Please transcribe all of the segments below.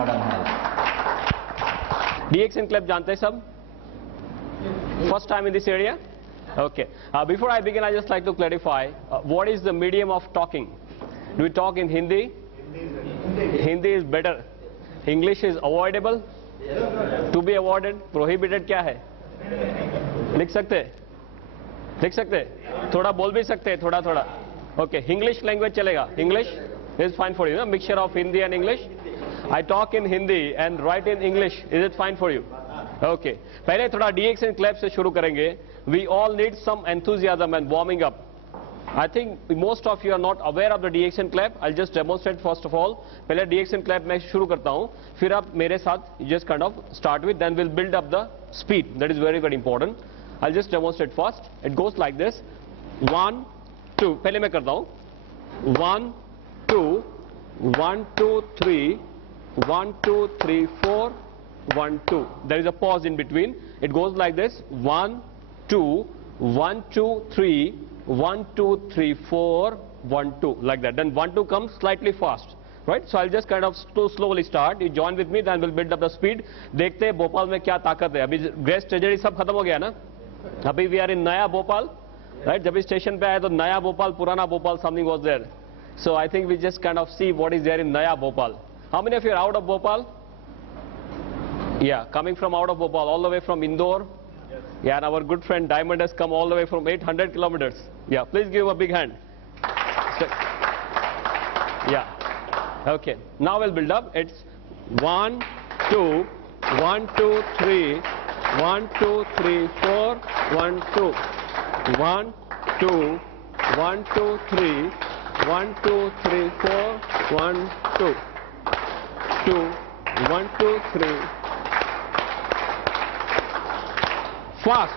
modern health. DX and CLEP जानते हैं सब? First time in this area? Okay. Before I begin, I just like to clarify what is the medium of talking. Do we talk in Hindi? Hindi is better. English is avoidable. To be avoided. Prohibited क्या है? लिख सकते हैं? लिख सकते हैं? थोड़ा बोल भी सकते हैं, थोड़ा थोड़ा. Okay. English language चलेगा? English is fine for you. No? Mixture of Hindi and English. I talk in Hindi and write in English. Is it fine for you? Okay. पहले थोड़ा DX and CLEP से शुरू करेंगे. We all need some enthusiasm and warming up. I think most of you are not aware of the DX and CLEP. I'll just demonstrate first of all. पहले DX and CLEP मैं शुरू करता हूँ. फिर आप मेरे साथ just kind of start with. Then we'll build up the speed. That is very very important. I'll just demonstrate first. It goes like this. 1, 2. पहले मैं करता हूँ. 1, 2, 1, 2, 3. 1, 2, 3, 4. 1, 2. There is a pause in between. It goes like this. 1, 2, 1, 2, 3. 1, 2, 3, 4. 1, 2. Like that. Then 1, 2 comes slightly fast. Right? So I'll just kind of slowly start. You join with me, then we'll build up the speed. देखते हैं भोपाल में क्या ताकत है. अभी grace tragedy सब खत्म हो गया ना. अभी we are in नया भोपाल. Right? जब इस स्टेशन पे आए तो नया भोपाल, पुराना Bhopal, something was there. So I think we just kind of see what is there in नया Bhopal. How many of you are out of Bhopal? Yeah, coming from out of Bhopal, all the way from Indore. Yes. Yeah, and our good friend Diamond has come all the way from 800 kilometers. Yeah, please give a big hand. Yeah. Okay. Now we'll build up. It's 1, 2, 1, 2, 3, 1, 2, 3, 4, 1, 2. 1, 2, 1, 2, 3, 1, 2, 3, 4, 1, 2. 2, 1, 2, 3. Fast.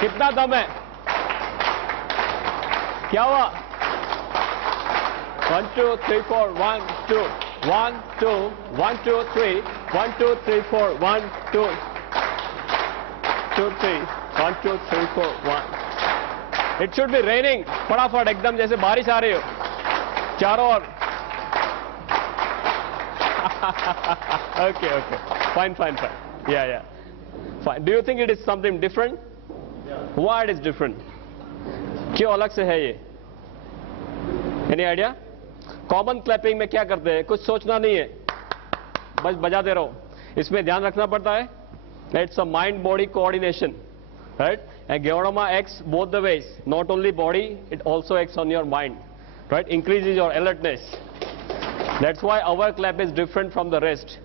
कितना दम है? क्या हुआ? 1, 2, 3, 4, 1, 2, 1, 2, 1, 2, 3, 1, 2, 3, 4, 1, 2, 2, 3, 1, 2, 3, 4, 1. It should be raining. फटाफट एकदम जैसे बारिश आ रही हो. चारों ओर. Okay, okay. Fine, fine, fine. Yeah, yeah. Fine. Do you think it is something different? Yeah. Why it is different? क्यों अलग से है ये? Any idea? कॉमन क्लैपिंग में क्या करते हैं? कुछ सोचना नहीं है, बस बजाते रहो. इसमें ध्यान रखना पड़ता है. It's a mind body coordination, right? And Geodama acts both the ways. Not only body, it also acts on your mind, right? Increases your alertness. That's why our clap is different from the rest.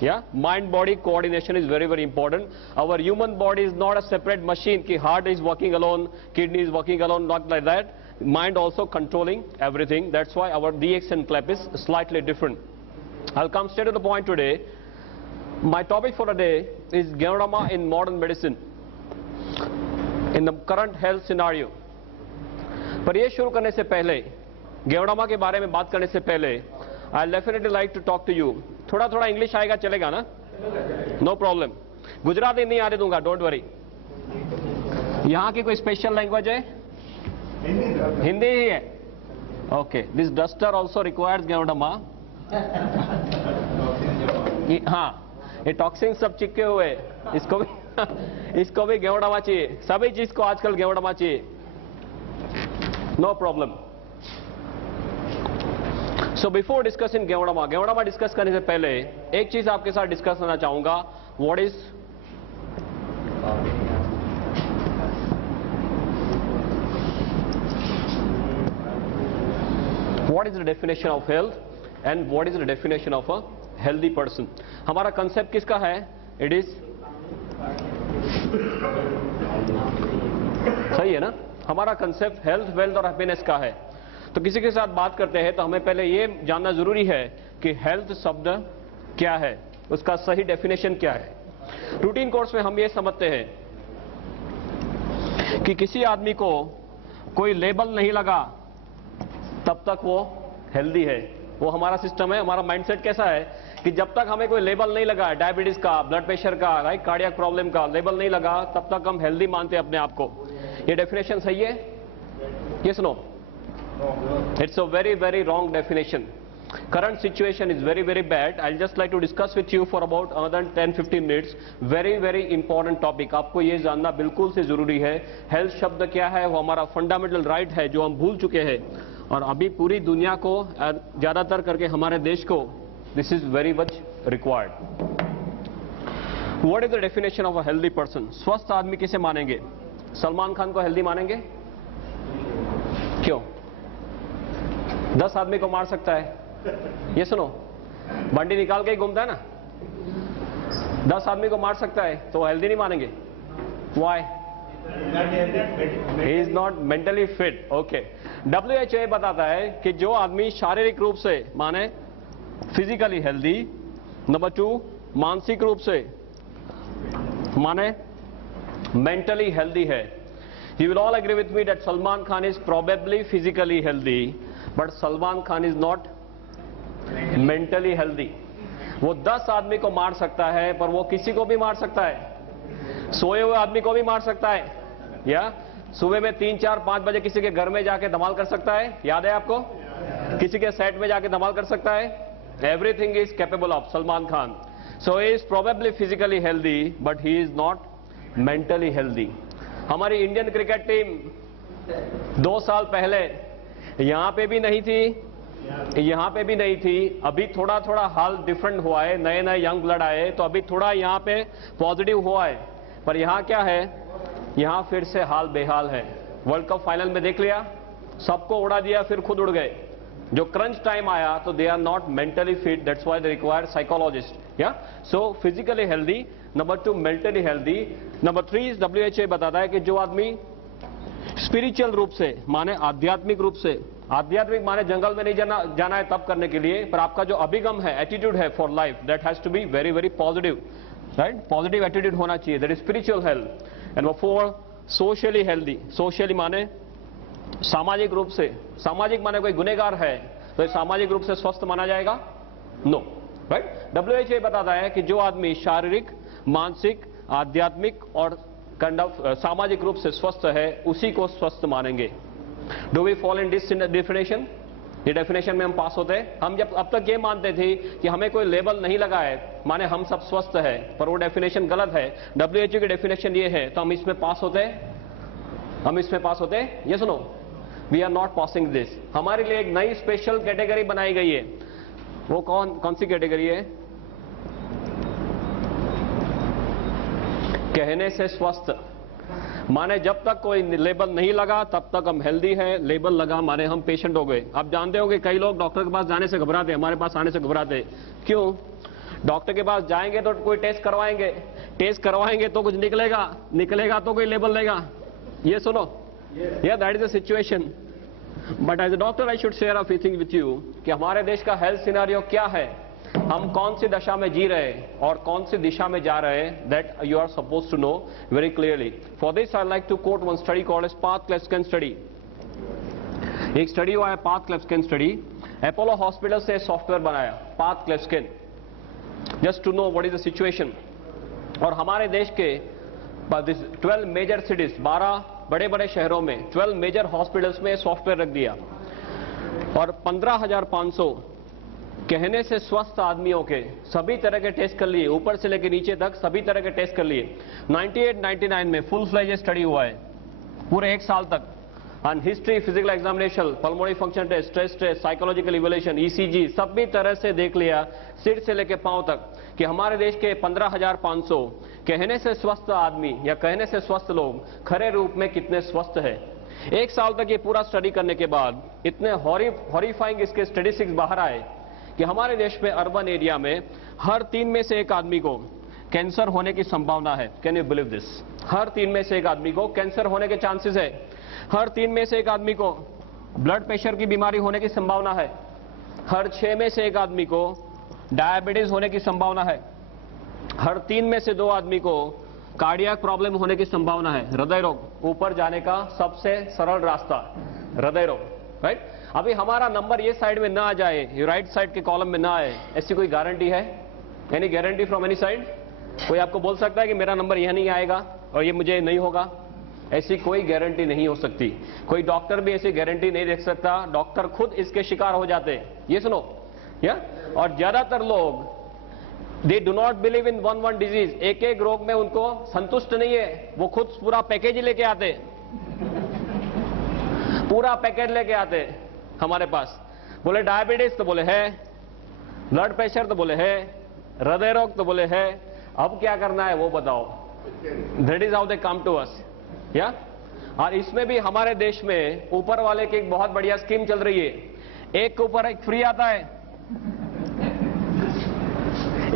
Yeah, mind body coordination is very very important. Our human body is not a separate machine. Ki heart is working alone, kidney is working alone, not like that. Mind also controlling everything. That's why our DX and CLEP is slightly different. I'll come straight to the point today. My topic for today is Geodama in modern medicine, in the current health scenario. पर ये शुरू करने से पहले, Geodama के बारे में बात करने से पहले, I'll definitely like to talk to you. थोड़ा थोड़ा इंग्लिश आएगा, चलेगा ना? No problem. गुजराती नहीं आने दूंगा, don't worry. यहाँ की कोई स्पेशल लैंग्वेज है? हिंदी ही है. Okay. This duster also requires Geodama. हाँ, ये टॉक्सिन सब चिपके हुए, इसको भी Geodama चाहिए. सभी चीज को आजकल Geodama चाहिए. No problem. So before discussing Geodama discuss करने से पहले एक चीज आपके साथ डिस्कस करना चाहूंगा. What is the definition of health and what is the definition of a healthy person? हमारा कंसेप्ट किसका है? It is सही है ना? हमारा कंसेप्ट हेल्थ, वेल्थ और हैप्पीनेस का है. तो किसी के साथ बात करते हैं तो हमें पहले ये जानना जरूरी है कि हेल्थ शब्द क्या है, उसका सही डेफिनेशन क्या है. रूटीन कोर्स में हम ये समझते हैं कि किसी आदमी को कोई लेबल नहीं लगा तब तक वो हेल्दी है। वो हमारा सिस्टम है, हमारा माइंडसेट कैसा है कि जब तक हमें कोई लेबल नहीं लगा डायबिटीज का, ब्लड प्रेशर का, राइट, कार्डियक प्रॉब्लम का लेबल नहीं लगा, तब तक हम हेल्दी मानते हैं अपने आप को। ये डेफिनेशन सही है? Yes no? It's a very very wrong definition. Current situation is very very bad. I'll just like to discuss with you for about another 10-15 minutes. Very very important topic. आपको ये जानना बिल्कुल से जरूरी है. हेल्थ शब्द क्या है? वो हमारा फंडामेंटल राइट है जो हम भूल चुके हैं, और अभी पूरी दुनिया को, ज्यादातर करके हमारे देश को, this is very much required. What is the definition of a healthy person? स्वस्थ आदमी किसे मानेंगे? सलमान खान को हेल्दी मानेंगे? क्यों? 10 आदमी को मार सकता है. ये सुनो, बंडी निकाल के ही घूमता है ना, 10 आदमी को मार सकता है, तो हेल्दी नहीं मानेंगे? Why? He is not mentally fit. Okay. WHO बताता है कि जो आदमी शारीरिक रूप से माने फिजिकली हेल्दी, नंबर 2 मानसिक रूप से माने मेंटली हेल्दी है. You will all agree with me that Salman Khan is probably physically healthy, but Salman Khan is not mentally healthy. वो 10 आदमी को मार सकता है, पर वो किसी को भी मार सकता है. सोए हुए आदमी को भी मार सकता है, या सुबह में 3, 4, 5 बजे किसी के घर में जाके धमाल कर सकता है. याद है आपको? किसी के सेट में जाके धमाल कर सकता है. Everything is capable of Salman Khan. So he is probably physically healthy, but he is not mentally healthy. हमारी इंडियन क्रिकेट टीम 2 साल पहले यहाँ पे भी नहीं थी, यहाँ पे भी नहीं थी. अभी थोड़ा थोड़ा हाल डिफरेंट हुआ है, नए नए यंग ब्लड आए, तो अभी थोड़ा यहाँ पे पॉजिटिव हुआ है. पर यहाँ क्या है, यहाँ फिर से हाल बेहाल है. वर्ल्ड कप फाइनल में देख लिया, सबको उड़ा दिया, फिर खुद उड़ गए. जो क्रंच टाइम आया तो they are not mentally fit, that's why they require psychologist. या so physically healthy, number 2 mentally healthy, number 3 WHO बताता है कि जो आदमी स्पिरिचुअल रूप से माने आध्यात्मिक रूप से, आध्यात्मिक माने जंगल में नहीं जाना है तब करने के लिए, पर आपका जो अभिगम है, एटीट्यूड है for life, that has to be very very positive, right. Positive attitude होना चाहिए, that is spiritual health. And 4 socially healthy. Socially माने सामाजिक रूप से, सामाजिक माने कोई गुनहगार है तो सामाजिक रूप से स्वस्थ माना जाएगा? No, right. WHO बताता है कि जो आदमी शारीरिक, मानसिक, आध्यात्मिक और सामाजिक रूप से स्वस्थ है, उसी को स्वस्थ मानेंगे. Do we fall in this definition? ये डेफिनेशन में हम पास होते हैं. हम जब अब तक ये मानते थे कि हमें कोई लेबल नहीं लगा है, माने हम सब स्वस्थ है, पर वो डेफिनेशन गलत है. WHO की डेफिनेशन ये है, तो हम इसमें पास होते हैं? हम इसमें पास होते हैं? ये सुनो, we are not passing this. हमारे लिए एक नई स्पेशल कैटेगरी बनाई गई है. वो कौन सी कैटेगरी है? कहने से स्वस्थ. माने जब तक कोई लेबल नहीं लगा तब तक हम हेल्दी है, लेबल लगा माने हम पेशेंट हो गए. आप जानते हो कि कई लोग डॉक्टर के पास जाने से घबराते, हमारे पास आने से घबराते. क्यों? डॉक्टर के पास जाएंगे तो कोई टेस्ट करवाएंगे तो कुछ निकलेगा तो कोई लेबल लेगा. ये सुनो, yeah, that is the situation. But as a doctor, I should share a few things with you कि हमारे देश का हेल्थ सिनेरियो क्या है, हम कौन सी दशा में जी रहे हैं और कौन सी दिशा में जा रहे हैं. That you are supposed to know very clearly. For this, I like to quote one study called as Path-Clefskin study. एक स्टडी हुआ है Path-Clefskin study. अपोलो हॉस्पिटल से सॉफ्टवेयर बनाया Path-Clefskin, just to know what is the situation. और हमारे देश के 12 major cities, 12 बड़े बड़े शहरों में 12 मेजर हॉस्पिटल्स में सॉफ्टवेयर रख दिया, और 15,500 कहने से स्वस्थ आदमियों के सभी तरह के टेस्ट कर लिए, ऊपर से लेकर नीचे तक सभी तरह के टेस्ट कर लिए. 98-99 में फुल फ्लेज स्टडी हुआ है पूरे 1 साल तक. And history, physical examination, pulmonary function test, stress test, psychological evaluation, ECG, सभी तरह से देख लिया सिर से लेकर पांव तक कि हमारे देश के 15,500 कहने से स्वस्थ आदमी या कहने से स्वस्थ लोग खरे रूप में कितने स्वस्थ है. 1 साल तक ये पूरा स्टडी करने के बाद इतने हॉरिफाइंग इसके स्टैटिस्टिक्स बाहर आए कि हमारे देश में अर्बन एरिया में हर 3 में से 1 आदमी को कैंसर होने की संभावना है. Can you believe this? हर 3 में से 1 आदमी को कैंसर होने के चांसेस है. हर 3 में से 1 आदमी को ब्लड प्रेशर की बीमारी होने की संभावना है. हर 6 में से 1 आदमी को डायबिटीज होने की संभावना है. हर 3 में से 2 आदमी को कार्डियक प्रॉब्लम होने की संभावना है. हृदय रोग ऊपर जाने का सबसे सरल रास्ता हृदय रोग. राइट? अभी हमारा नंबर ये साइड में ना आ जाए, ये राइट साइड के कॉलम में ना आए, ऐसी कोई गारंटी है? Any guarantee from any side? कोई आपको बोल सकता है कि मेरा नंबर यह नहीं आएगा और ये मुझे नहीं होगा? ऐसी कोई गारंटी नहीं हो सकती। कोई डॉक्टर भी ऐसी गारंटी नहीं दे सकता, डॉक्टर खुद इसके शिकार हो जाते हैं। ये सुनो, या और ज्यादातर लोग दे do not believe in one disease, एक एक रोग में उनको संतुष्ट नहीं है, वो खुद पूरा पैकेज लेके आते, पूरा पैकेज लेके आते हमारे पास। बोले डायबिटीज तो बोले है, ब्लड प्रेशर तो बोले है, हृदय रोग तो बोले है, अब क्या करना है वो बताओ। That is how they come to us, या? और इसमें भी हमारे देश में ऊपर वाले की एक बहुत बढ़िया स्कीम चल रही है, एक के ऊपर एक फ्री आता है,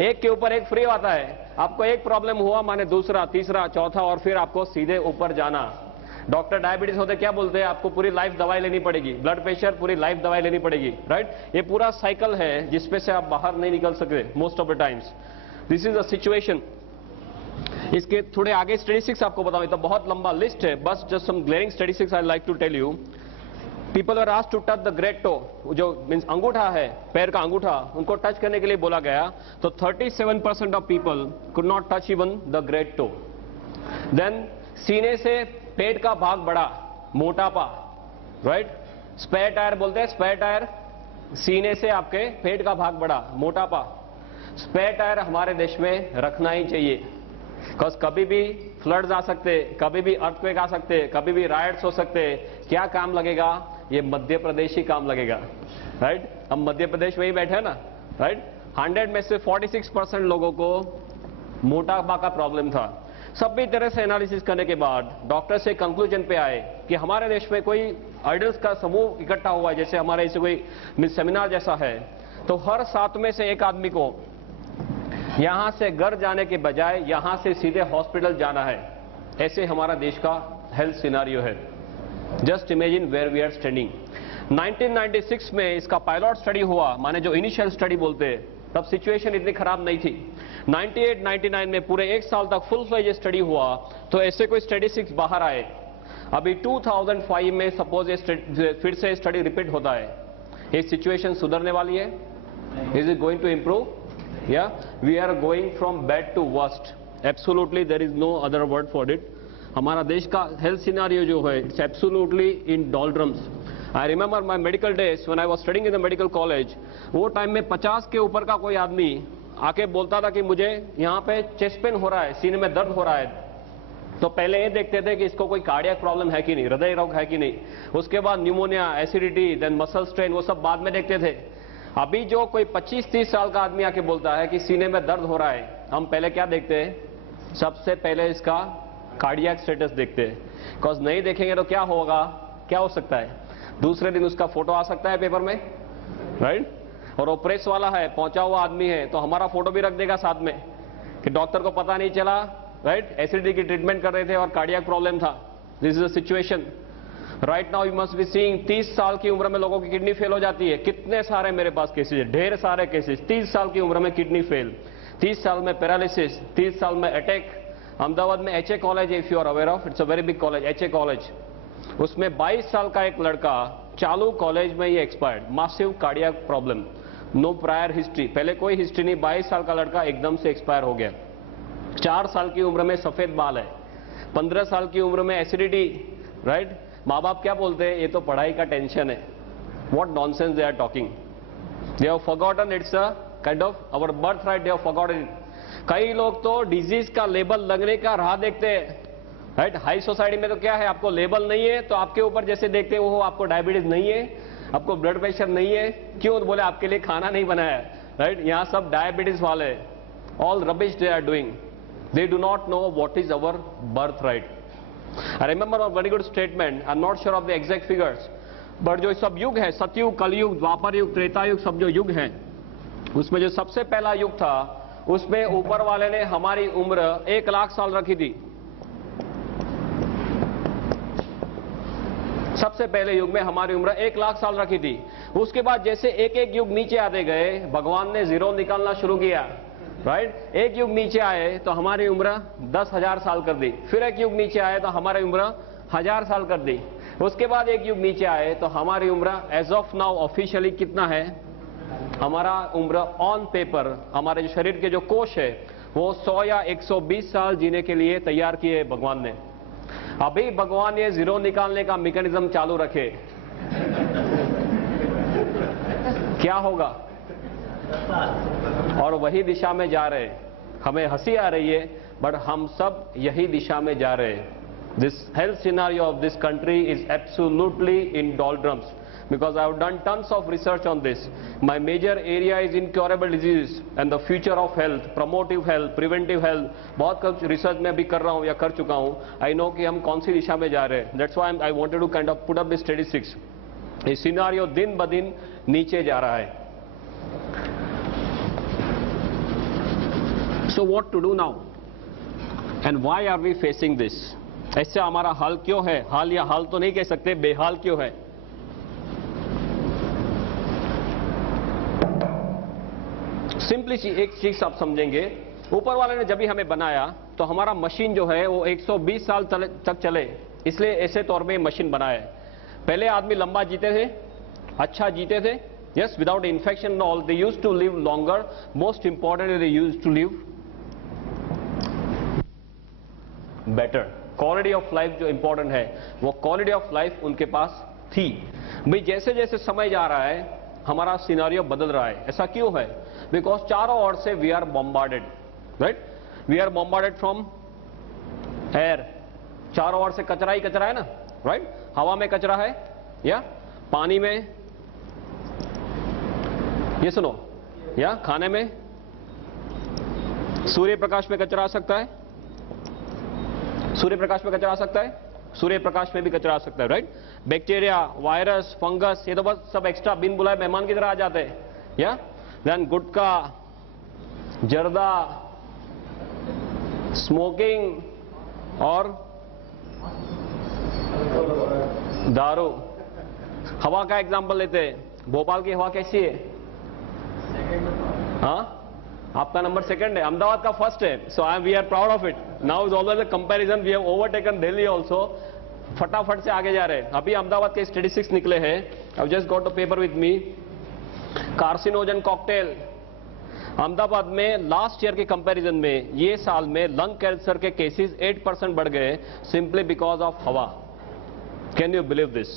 एक के ऊपर एक फ्री आता है। आपको एक प्रॉब्लम हुआ माने दूसरा, तीसरा, चौथा और फिर आपको सीधे ऊपर जाना। डॉक्टर डायबिटीज होते क्या बोलते हैं? आपको पूरी लाइफ दवाई लेनी पड़ेगी, ब्लड प्रेशर पूरी लाइफ दवाई लेनी पड़ेगी, राइट? ये पूरा साइकिल है जिसपे से आप बाहर नहीं निकल सकते most of the times. This is the situation. इसके थोड़े आगे स्टैटिस्टिक्स आपको बताऊं, तो बहुत लंबा लिस्ट है, बस just some glaring statistics I like to tell you. People are asked to touch the great toe, जो मींस अंगूठा है, पैर का अंगूठा, उनको टच करने के लिए बोला गया, तो 37% of people could not touch even the great toe. Then सीने से पेट का भाग बड़ा, मोटापा, राइट? स्पेयर टायर बोलते हैं, स्पेयर टायर, सीने से आपके पेट का भाग बड़ा, मोटापा। स्पेयर टायर हमारे देश में रखना ही चाहिए, बिकॉज कभी भी फ्लड्स आ सकते, कभी भी अर्थक्वेक आ सकते, कभी भी रायट्स हो सकते। क्या काम लगेगा? ये मध्य प्रदेश ही काम लगेगा, राइट? हम मध्य प्रदेश में ही बैठे हैं ना, राइट? 100 में से 46% लोगों को मोटापा का प्रॉब्लम था। सभी तरह से एनालिसिस करने के बाद डॉक्टर से कंक्लूजन पे आए कि हमारे देश में कोई आइडल्स का समूह इकट्ठा हुआ है, जैसे हमारे इसे कोई सेमिनार जैसा है, तो हर 7 में से एक आदमी को यहां से घर जाने के बजाय यहां से सीधे हॉस्पिटल जाना है। ऐसे हमारा देश का हेल्थ सिनारियो है। Just imagine where we are standing. 1996 में इसका पायलट स्टडी हुआ, माने जो इनिशियल स्टडी बोलते हैं, तब सिचुएशन इतनी खराब नहीं थी। 98-99 में पूरे एक साल तक फुल फ्लेज स्टडी हुआ, तो ऐसे कोई स्टैटिस्टिक्स बाहर आए। अभी 2005 में सपोज फिर से स्टडी रिपीट होता है। ये सिचुएशन सुधरने वाली है? Is it going to improve? या we are going from bad to worst. Absolutely there is no other word for it. हमारा देश का हेल्थ सिनारियो जो है, it's absolutely in doldrums. I remember my medical days when I was studying in the medical college. वो time में 50 के ऊपर का कोई आदमी आके बोलता था कि मुझे यहाँ पे चेस्ट पेन हो रहा है, सीने में दर्द हो रहा है, तो पहले ये देखते थे कि इसको कोई कार्डियक प्रॉब्लम है कि नहीं, हृदय रोग है कि नहीं। उसके बाद pneumonia, acidity, then muscle strain, वो सब बाद में देखते थे। अभी जो कोई 25-30 साल का आदमी आके बोलता है कि सीने में दर्द हो रहा है, हम पहले क्या देखते हैं? सबसे पहले इसका कार्डियक स्टेटस देखते हैं, बिकॉज नहीं देखेंगे तो क्या होगा, क्या हो सकता है? दूसरे दिन उसका फोटो आ सकता है पेपर में, राइट? और वो प्रेस वाला है, पहुंचा हुआ आदमी है, तो हमारा फोटो भी रख देगा साथ में कि डॉक्टर को पता नहीं चला, राइट? एसिडिटी की ट्रीटमेंट कर रहे थे और कार्डियक प्रॉब्लम था। This is the situation right now. You must be seeing 30 साल की उम्र में लोगों की किडनी फेल हो जाती है। कितने सारे मेरे पास केसेस है, ढेर सारे केसेस। 30 साल की उम्र में किडनी फेल, 30 साल में पैरालिसिस, 30 साल में अटैक। अहमदाबाद में एचए कॉलेज है, if you are aware of, it's a very big college, HA college. उसमें 22 साल का एक लड़का चालू कॉलेज में ही expired, massive cardiac problem, no prior history, पहले कोई हिस्ट्री नहीं, 22 साल का लड़का एकदम से एक्सपायर हो गया। 4 साल की उम्र में सफेद बाल है, 15 साल की उम्र में एसिडिटी, राइट? माँ बाप क्या बोलते हैं? ये तो पढ़ाई का टेंशन है। What nonsense they are talking. They have forgotten it's a kind of our birthright, they have forgotten it. कई लोग तो डिजीज का लेबल लगने का राह देखते हैं, राइट? हाई सोसाइटी में तो क्या है, आपको लेबल नहीं है तो आपके ऊपर जैसे देखते हो, आपको डायबिटीज नहीं है, आपको ब्लड प्रेशर नहीं है, क्यों? बोले आपके लिए खाना नहीं बनाया, राइट? यहाँ सब डायबिटीज वाले, all rubbish they are doing, they do not know what is our birthright. I remember a very good statement, I am not sure of the exact figures, but जो सब युग है, सतयुग, कलयुग, द्वापर युग, त्रेता युग, सब जो युग हैं, उसमें जो सबसे पहला युग था, उसमें ऊपर वाले ने हमारी उम्र 1 लाख साल रखी थी। सबसे पहले युग में हमारी उम्र 1 लाख साल रखी थी। उसके बाद जैसे एक एक युग नीचे आते गए, भगवान ने जीरो निकालना शुरू किया, राइट? एक युग नीचे आए तो हमारी उम्र 10,000 साल कर दी, फिर एक युग नीचे आए तो हमारी उम्र 1000 साल कर दी। उसके बाद एक युग नीचे आए तो हमारी उम्र एज ऑफ नाउ ऑफिशियली कितना है, हमारा उम्र ऑन पेपर, हमारे जो शरीर के जो कोश है वो 100 या 120 साल जीने के लिए तैयार किए भगवान ने। अभी भगवान ये जीरो निकालने का मैकेनिज्म चालू रखे, क्या होगा? और वही दिशा में जा रहे। हमें हंसी आ रही है बट हम सब यही दिशा में जा रहे हैं। This health scenario of this country is absolutely in doldrums because I have done tons of research on this. My major area is incurable diseases and the future of health, promotive health, preventive health. बहुत कुछ research में भी कर रहा हूँ या कर चुका हूँ। I know कि हम कौन सी दिशा में जा रहे हैं। That's why I wanted to kind of put up the statistics. ये सिनारियो दिन ब दिन नीचे जा रहा है। So what to do now? And why are we facing this? ऐसे हमारा हाल क्यों है? हाल या हाल तो नहीं कह सकते, बेहाल क्यों है? सिंपली एक चीज आप समझेंगे, ऊपर वाले ने जब भी हमें बनाया तो हमारा मशीन जो है वो 120 साल तक चले, इसलिए ऐसे तौर पे मशीन बनाया है। पहले आदमी लंबा जीते थे, अच्छा जीते थे, yes, without infection all, they used to live longer. Most important they used to live better. Quality of life जो इंपॉर्टेंट है वो क्वालिटी ऑफ लाइफ उनके पास थी। भाई जैसे जैसे समय जा रहा है हमारा सिनारियो बदल रहा है। ऐसा क्यों है? बिकॉज चारों ओर से we are bombarded, right? We are bombarded from air. चारों ओर से कचरा ही कचरा है ना, राइट? हवा में कचरा है या पानी में, ये सुनो, या खाने में, सूर्य प्रकाश में कचरा आ सकता है, सूर्य प्रकाश में कचरा आ सकता है, सूर्य प्रकाश में भी कचरा आ सकता है, राइट? बैक्टीरिया, वायरस, फंगस, ये तो बस सब एक्स्ट्रा बिन बुलाए मेहमान की तरह आ जाते हैं, या देन गुटखा, जर्दा, स्मोकिंग और दारू। हवा का एग्जांपल लेते हैं। भोपाल की हवा कैसी है? हाँ, आपका नंबर सेकंड है, अहमदाबाद का फर्स्ट है। So we are proud of it. Now is always a comparison, we have overtaken Delhi also. फटाफट से आगे जा रहे हैं। अभी अहमदाबाद के स्टैटिस्टिक्स निकले हैं, I just got the paper with me. Carcinogen cocktail Ahmedabad में लास्ट ईयर के कंपैरिजन में ये साल में लंग कैंसर के केसेस 8% बढ़ गए, सिंपली बिकॉज ऑफ हवा। Can you believe this?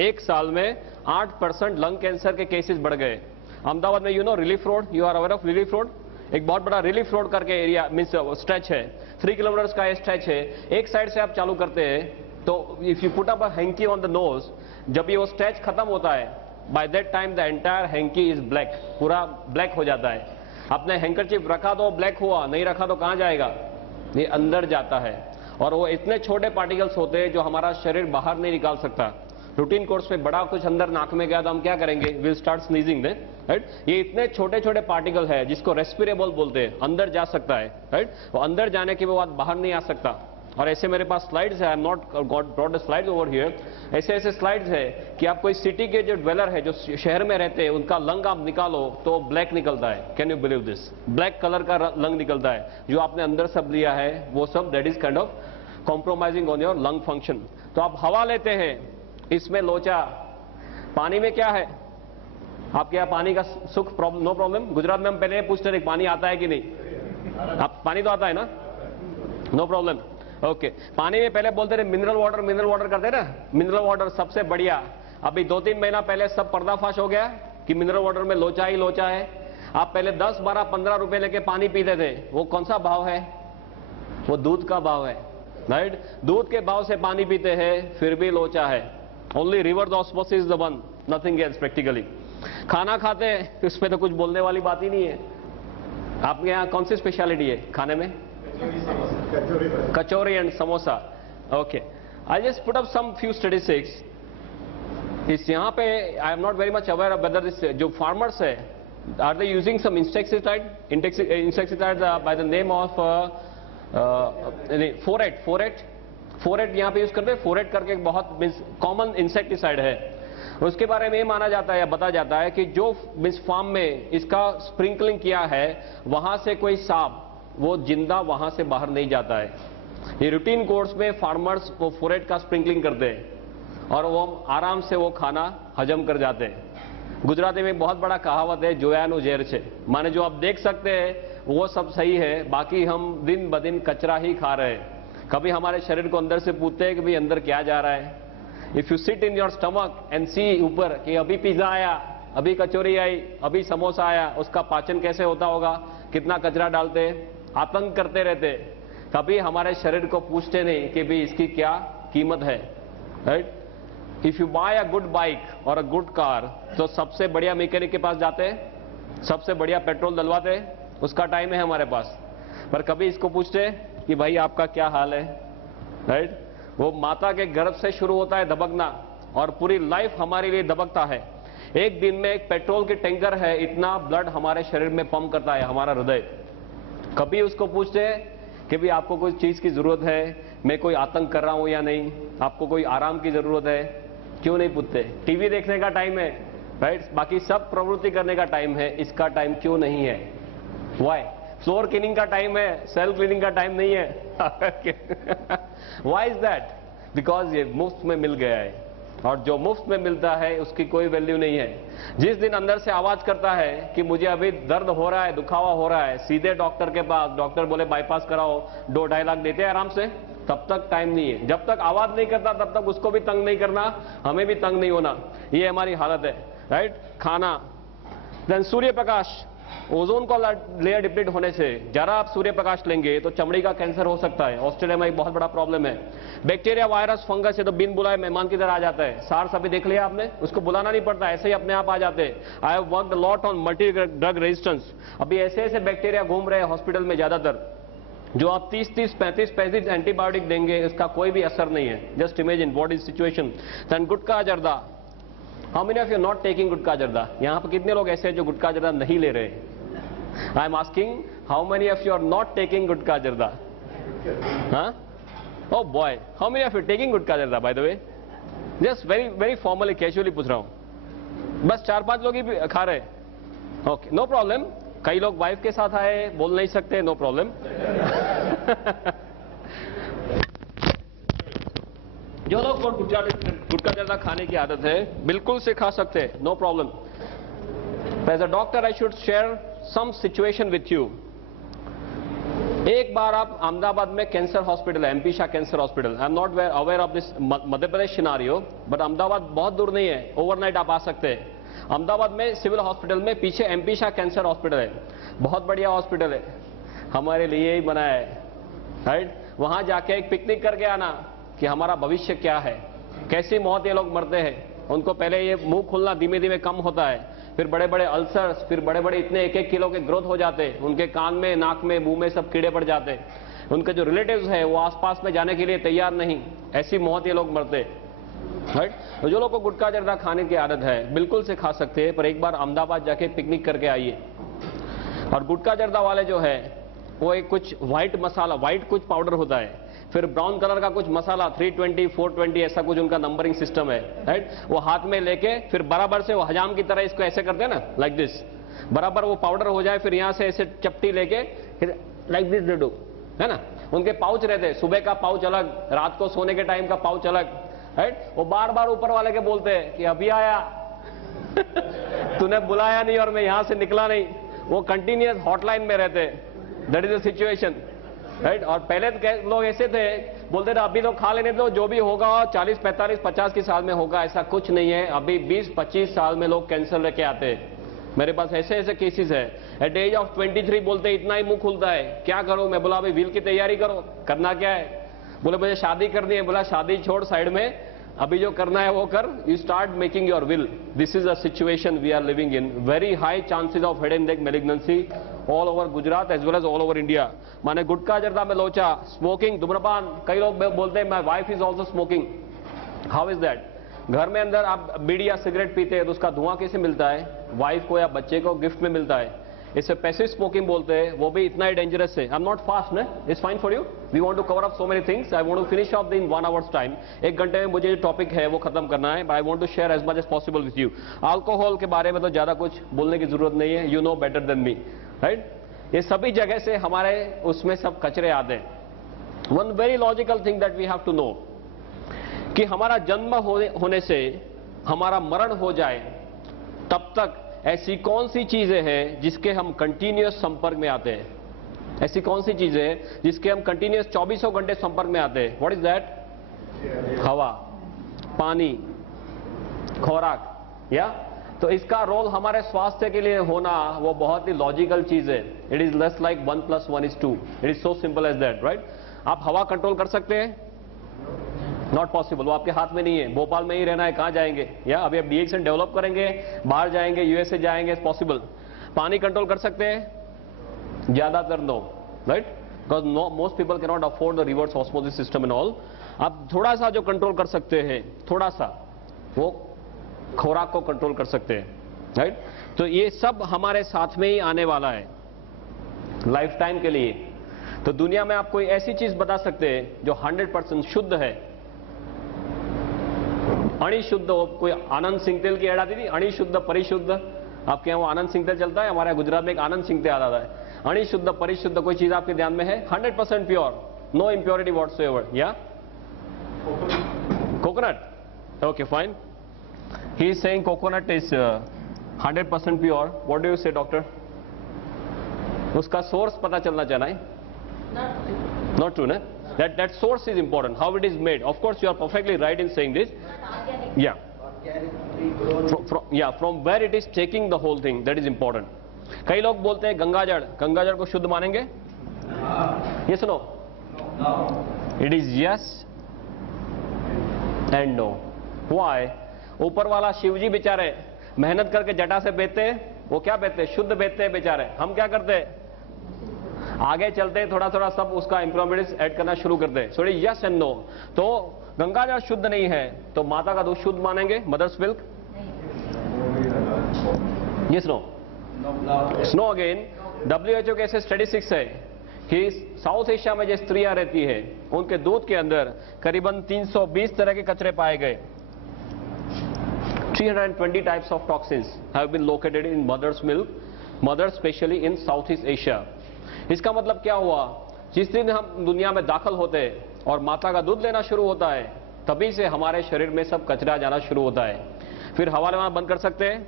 एक साल में 8% लंग कैंसर के केसेस बढ़ गए अहमदाबाद में। You know relief road, you are aware of relief road? एक बहुत बड़ा रिलीफ रोड करके एरिया मीन्स स्ट्रेच है, 3 किलोमीटर का ये स्ट्रेच है। एक साइड से आप चालू करते हैं तो if you put up a hanky on the nose, जब ये वो स्ट्रेच खत्म होता है, by that time the entire hanky is black, पूरा ब्लैक हो जाता है। आपने हैंकरचीफ रखा तो ब्लैक हुआ, नहीं रखा तो कहां जाएगा? ये अंदर जाता है। और वो इतने छोटे पार्टिकल्स होते हैं जो हमारा शरीर बाहर नहीं निकाल सकता। रूटीन कोर्स में बड़ा कुछ अंदर नाक में गया तो हम क्या करेंगे? Will start sneezing, right? ये इतने छोटे छोटे पार्टिकल है जिसको रेस्पिरेबल बोलते हैं, अंदर जा सकता है, राइट? वो अंदर जाने के बाद बाहर नहीं आ सकता। और ऐसे मेरे पास स्लाइड्स है, I am not got brought the slides over here. ऐसे ऐसे स्लाइड्स है कि आप कोई सिटी के जो ड्वेलर है, जो शहर में रहते हैं, उनका लंग आप निकालो तो ब्लैक निकलता है। Can you believe this? Black colour का लंग निकलता है। जो आपने अंदर सब लिया है वो सब, that is kind of compromising on your lung function. तो आप हवा लेते हैं, इसमें लोचा। पानी में क्या है? आपके यहाँ पानी का सुख नो प्रॉब्लम? गुजरात में हम पहले पूछते थे पानी आता है कि नहीं। आप पानी तो आता है ना, नो प्रॉब्लम, ओके। पानी में पहले बोलते थे मिनरल वाटर करते ना, मिनरल वाटर सबसे बढ़िया। अभी 2-3 महीना पहले सब पर्दाफाश हो गया कि मिनरल वाटर में लोचा ही लोचा है। आप पहले 10, 12, 15 रुपए लेके पानी पीते थे, वो कौन सा भाव है? वो दूध का भाव है, राइट? दूध के भाव से पानी पीते हैं, फिर भी लोचा है। Only reverse osmosis the one, nothing else practically. खाना खाते हैं तो इसमें तो कुछ बोलने वाली बात ही नहीं है। आपके यहाँ कौन सी स्पेशलिटी है खाने में? Kachori and samosa, okay. I just put up some few statistics. इस यहाँ पे I am not very much aware of whether this, जो फार्मर्स है, are they using some insecticide by the name of phorate यहाँ पे यूज करते हैं। फोरेट करके एक बहुत कॉमन इंसेक्टिसाइड है। उसके बारे में ये माना जाता है या बताया जाता है कि जो फार्म में इसका स्प्रिंकलिंग किया है, वहां से कोई सांप वो जिंदा वहां से बाहर नहीं जाता है। ये रूटीन कोर्स में फार्मर्स वो फोरेट का स्प्रिंकलिंग करते हैं और वो आराम से वो खाना हजम कर जाते हैं। गुजराती में बहुत बड़ा कहावत है, जोयानु जेर छे, माने जो आप देख सकते हैं वो सब सही है, बाकी हम दिन ब दिन कचरा ही खा रहे हैं। कभी हमारे शरीर को अंदर से पूछते हैं कि भाई अंदर क्या जा रहा है। If you sit in your stomach and see ऊपर कि अभी पिज्जा आया, अभी कचौरी आई, अभी समोसा आया, उसका पाचन कैसे होता होगा, कितना कचरा डालते, आतंक करते रहते, कभी हमारे शरीर को पूछते नहीं कि भाई इसकी क्या कीमत है। Right? If you buy a good bike और अ गुड कार, तो सबसे बढ़िया मैकेनिक के पास जाते हैं, सबसे बढ़िया पेट्रोल डलवाते हैं, उसका टाइम है हमारे पास, पर कभी इसको पूछते कि भाई आपका क्या हाल है। राइट? वो माता के गर्भ से शुरू होता है दबकना और पूरी लाइफ हमारे लिए दबकता है। एक दिन में एक पेट्रोल की टैंकर है, इतना ब्लड हमारे शरीर में पंप करता है हमारा हृदय। कभी उसको पूछते हैं कि भाई आपको कोई चीज की जरूरत है, मैं कोई आतंक कर रहा हूं या नहीं, आपको कोई आराम की जरूरत है, क्यों नहीं पूछते। टीवी देखने का टाइम है, राइट, बाकी सब प्रवृत्ति करने का टाइम है, इसका टाइम क्यों नहीं है। वाई? फ्लोर क्लीनिंग का टाइम है, सेल्फ क्लीनिंग का टाइम नहीं है। Y is that? बिकॉज ये मुफ्त में मिल गया है, और जो मुफ्त में मिलता है उसकी कोई वैल्यू नहीं है। जिस दिन अंदर से आवाज करता है कि मुझे अभी दर्द हो रहा है, दुखावा हो रहा है, सीधे डॉक्टर के पास, डॉक्टर बोले बाईपास कराओ, 2-2.5 लाख देते हैं आराम से, तब तक टाइम नहीं है। जब तक आवाज नहीं करता तब तक उसको भी तंग नहीं करना, हमें भी तंग नहीं होना, ये हमारी हालत है। राइट? खाना, देन सूर्य प्रकाश, ओजोन का लेयर डिप्लीट होने से जरा आप सूर्य प्रकाश लेंगे तो चमड़ी का कैंसर हो सकता है। ऑस्ट्रेलिया में एक बहुत बड़ा प्रॉब्लम है। बैक्टीरिया, वायरस, फंगस है तो बिन बुलाए मेहमान की तरह आ जाता है। सार्स अभी देख लिया आपने, उसको बुलाना नहीं पड़ता, ऐसे ही अपने आप आ जाते हैं। I have worked lot on multi drug resistance. अभी ऐसे ऐसे बैक्टीरिया घूम रहे हैं हॉस्पिटल में ज्यादातर, जो आप 30-30, 35-35 एंटीबायोटिक देंगे, इसका कोई भी असर नहीं है। Just imagine what is situation. Then gutkha zarda, how many of you not taking gutkha zarda? यहाँ पर कितने लोग ऐसे हैं जो गुटखा जर्दा नहीं ले रहे? I am asking, how many of you are not taking gutkha zarda? हाँ? Oh boy, how many of you taking गुटखा जर्दा by the way? Just very formally, casually पूछ रहा हूँ। बस 4-5 लोग ही खा रहे। Okay, no problem. कई लोग वाइफ के साथ आए, बोल नहीं सकते, नो प्रॉब्लम। जो लोग गुटखा जर्दा खाने की आदत है, बिल्कुल से खा सकते हैं, no problem. As a doctor I should share some situation with you. एक बार आप अहमदाबाद में कैंसर हॉस्पिटल है, MP Shah cancer hospital. I am not aware of this Madhya Pradesh scenario, but Ahmedabad बहुत दूर नहीं है, ओवरनाइट आप आ सकते हैं। अहमदाबाद में सिविल हॉस्पिटल में पीछे एमपी शाह कैंसर हॉस्पिटल है, बहुत बढ़िया हॉस्पिटल है, हमारे लिए ही बनाया है। राइट? वहां जाके एक पिकनिक करके आना कि हमारा भविष्य क्या है, कैसी मौत ये लोग मरते हैं। उनको पहले ये मुंह खुलना धीमे धीमे कम होता है, फिर बड़े बड़े अल्सर्स, फिर बड़े बड़े इतने 1-1 किलो के ग्रोथ हो जाते हैं, उनके कान में, नाक में, मुंह में सब कीड़े पड़ जाते हैं। उनके जो रिलेटिव्स है वो आसपास में जाने के लिए तैयार नहीं, ऐसी मौत ये लोग मरते। राइट? तो जो लोग को गुटखा जर्दा खाने की आदत है, बिल्कुल से खा सकते हैं, पर एक बार अहमदाबाद जाके पिकनिक करके आइए। और गुटखा जर्दा वाले जो है वो एक कुछ व्हाइट मसाला, व्हाइट कुछ पाउडर होता है, फिर ब्राउन कलर का कुछ मसाला, 320, 420 ऐसा कुछ उनका नंबरिंग सिस्टम है। राइट? वो हाथ में लेके फिर बराबर से वो हजाम की तरह इसको ऐसे करते हैं ना, लाइक दिस, बराबर वो पाउडर हो जाए, फिर यहां से ऐसे चपटी लेके फिर लाइक दिस डू, है ना। उनके पाउच रहते हैं, सुबह का पाउच अलग, रात को सोने के टाइम का पाउच अलग। राइट? वो बार बार ऊपर वाले के बोलते हैं कि अभी आया तूने बुलाया नहीं और मैं यहां से निकला नहीं। वो कंटिन्यूअस हॉटलाइन में रहते हैं। That is the situation. Right? और पहले तो लोग ऐसे थे, बोलते थे अभी तो खा लेने दो, जो भी होगा 40, 45, 50 की साल में होगा। ऐसा कुछ नहीं है, अभी 20-25 साल में लोग कैंसर लेके आते हैं। मेरे पास ऐसे ऐसे केसेस है। एट एज ऑफ 23 बोलते इतना ही मुंह खुलता है, क्या करो? मैं बोला अभी व्हील की तैयारी करो। करना क्या है? बोले मुझे शादी करनी है। बोला शादी छोड़ साइड में, अभी जो करना है वो कर, you start making your will. This is a situation we are living in. Very high chances of head and neck malignancy all over Gujarat as well as all over India. माने गुटखा जर्दा में लोचा, स्मोकिंग, धूम्रपान, कई लोग बोलते हैं my wife is also smoking. How is that? घर में अंदर आप बीड़ी या सिगरेट पीते हैं तो उसका धुआं कैसे मिलता है? वाइफ को या बच्चे को गिफ्ट में मिलता है। इसे पैसिव स्मोकिंग बोलते हैं, वो भी इतना ही डेंजरस है। आई एम नॉट फास्ट ना, it's fine for you. We want to cover up so many things. I want to finish off in 1 hours time. 1 घंटे में मुझे जो टॉपिक है वो खत्म करना है, but I want to share as much as possible with you. Alcohol के बारे में तो ज्यादा कुछ बोलने की जरूरत नहीं है, you know better than me. Right? ये सभी जगह से हमारे उसमें सब कचरे आते हैं। One very logical thing that we have to know, कि हमारा जन्म होने से हमारा मरण हो जाए तब तक ऐसी कौन सी चीजें हैं जिसके हम कंटिन्यूअस संपर्क में आते हैं? ऐसी कौन सी चीजें हैं जिसके हम कंटिन्यूअस 24 घंटे संपर्क में आते हैं? What is that? हवा, पानी, खुराक, या तो इसका रोल हमारे स्वास्थ्य के लिए होना वो बहुत ही लॉजिकल चीज है. It is less like 1 + 1 = 2. It is so simple as that, right? आप हवा कंट्रोल कर सकते हैं? नॉट पॉसिबल, वो आपके हाथ में नहीं है. भोपाल में ही रहना है, कहां जाएंगे? या अभी आप डीएक्सन डेवलप करेंगे, बाहर जाएंगे, यूएसए जाएंगे, पॉसिबल. पानी कंट्रोल कर सकते हैं? ज्यादातर no, right? Because most people can not afford the reverse osmosis system and all. आप थोड़ा सा जो कंट्रोल कर सकते हैं, थोड़ा सा, वो खुराक को कंट्रोल कर सकते हैं, राइट? तो ये सब हमारे साथ में ही आने वाला है लाइफ टाइम के लिए. तो दुनिया में आप कोई ऐसी चीज बता सकते हैं जो 100% शुद्ध है? अणिशुद्ध, कोई आनंद सिंह तेल की ऐड आती थी, अणिशुद्ध परिशुद्ध. आपके यहाँ वो आनंद सिंह तेल चलता है, हमारे गुजरात में एक आनंद सिंह तेल आता है. अणिशुद्ध परिशुद्ध कोई चीज आपके ध्यान में है? 100% प्योर, नो इम्प्योरिटी व्हाटसोएवर. या coconut? Okay, fine. He is saying coconut is 100% pure. What do you say, doctor? उसका सोर्स पता चलना चाहिए. Not true, ना? That source is important. How it is made. Of course, you are perfectly right in saying this. Yeah. From where it is taking the whole thing, that is important. कई लोग बोलते हैं गंगाजल को शुद्ध मानेंगे? Yes or no? No. It is yes and no. Why? ऊपर वाला शिवजी बेचारे मेहनत करके जटा से बेचते हैं, वो क्या बेचते हैं? शुद्ध बेचते हैं बेचारे. हम क्या करते हैं? आगे चलते हैं, थोड़ा थोड़ा सब उसका इम्प्योरिटीज ऐड करना शुरू करते हैं. So yes and no. तो गंगाजल शुद्ध नहीं है तो माता का दूध शुद्ध मानेंगे? Mother's milk? Yes no? No again. WHO के ऐसे स्टैटिस्टिक्स है कि साउथ एशिया में जो स्त्रियां रहती है उनके दूध के अंदर करीबन 320 तरह के कचरे पाए गए. 320 types of toxins have been located in mother's milk, mothers especially in Southeast Asia. इसका मतलब क्या हुआ? जिस दिन हम दुनिया में दाखिल होते हैं और माता का दूध लेना शुरू होता है, तभी से हमारे शरीर में सब कचरा जाना शुरू होता है. फिर हवा लेना बंद कर सकते हैं,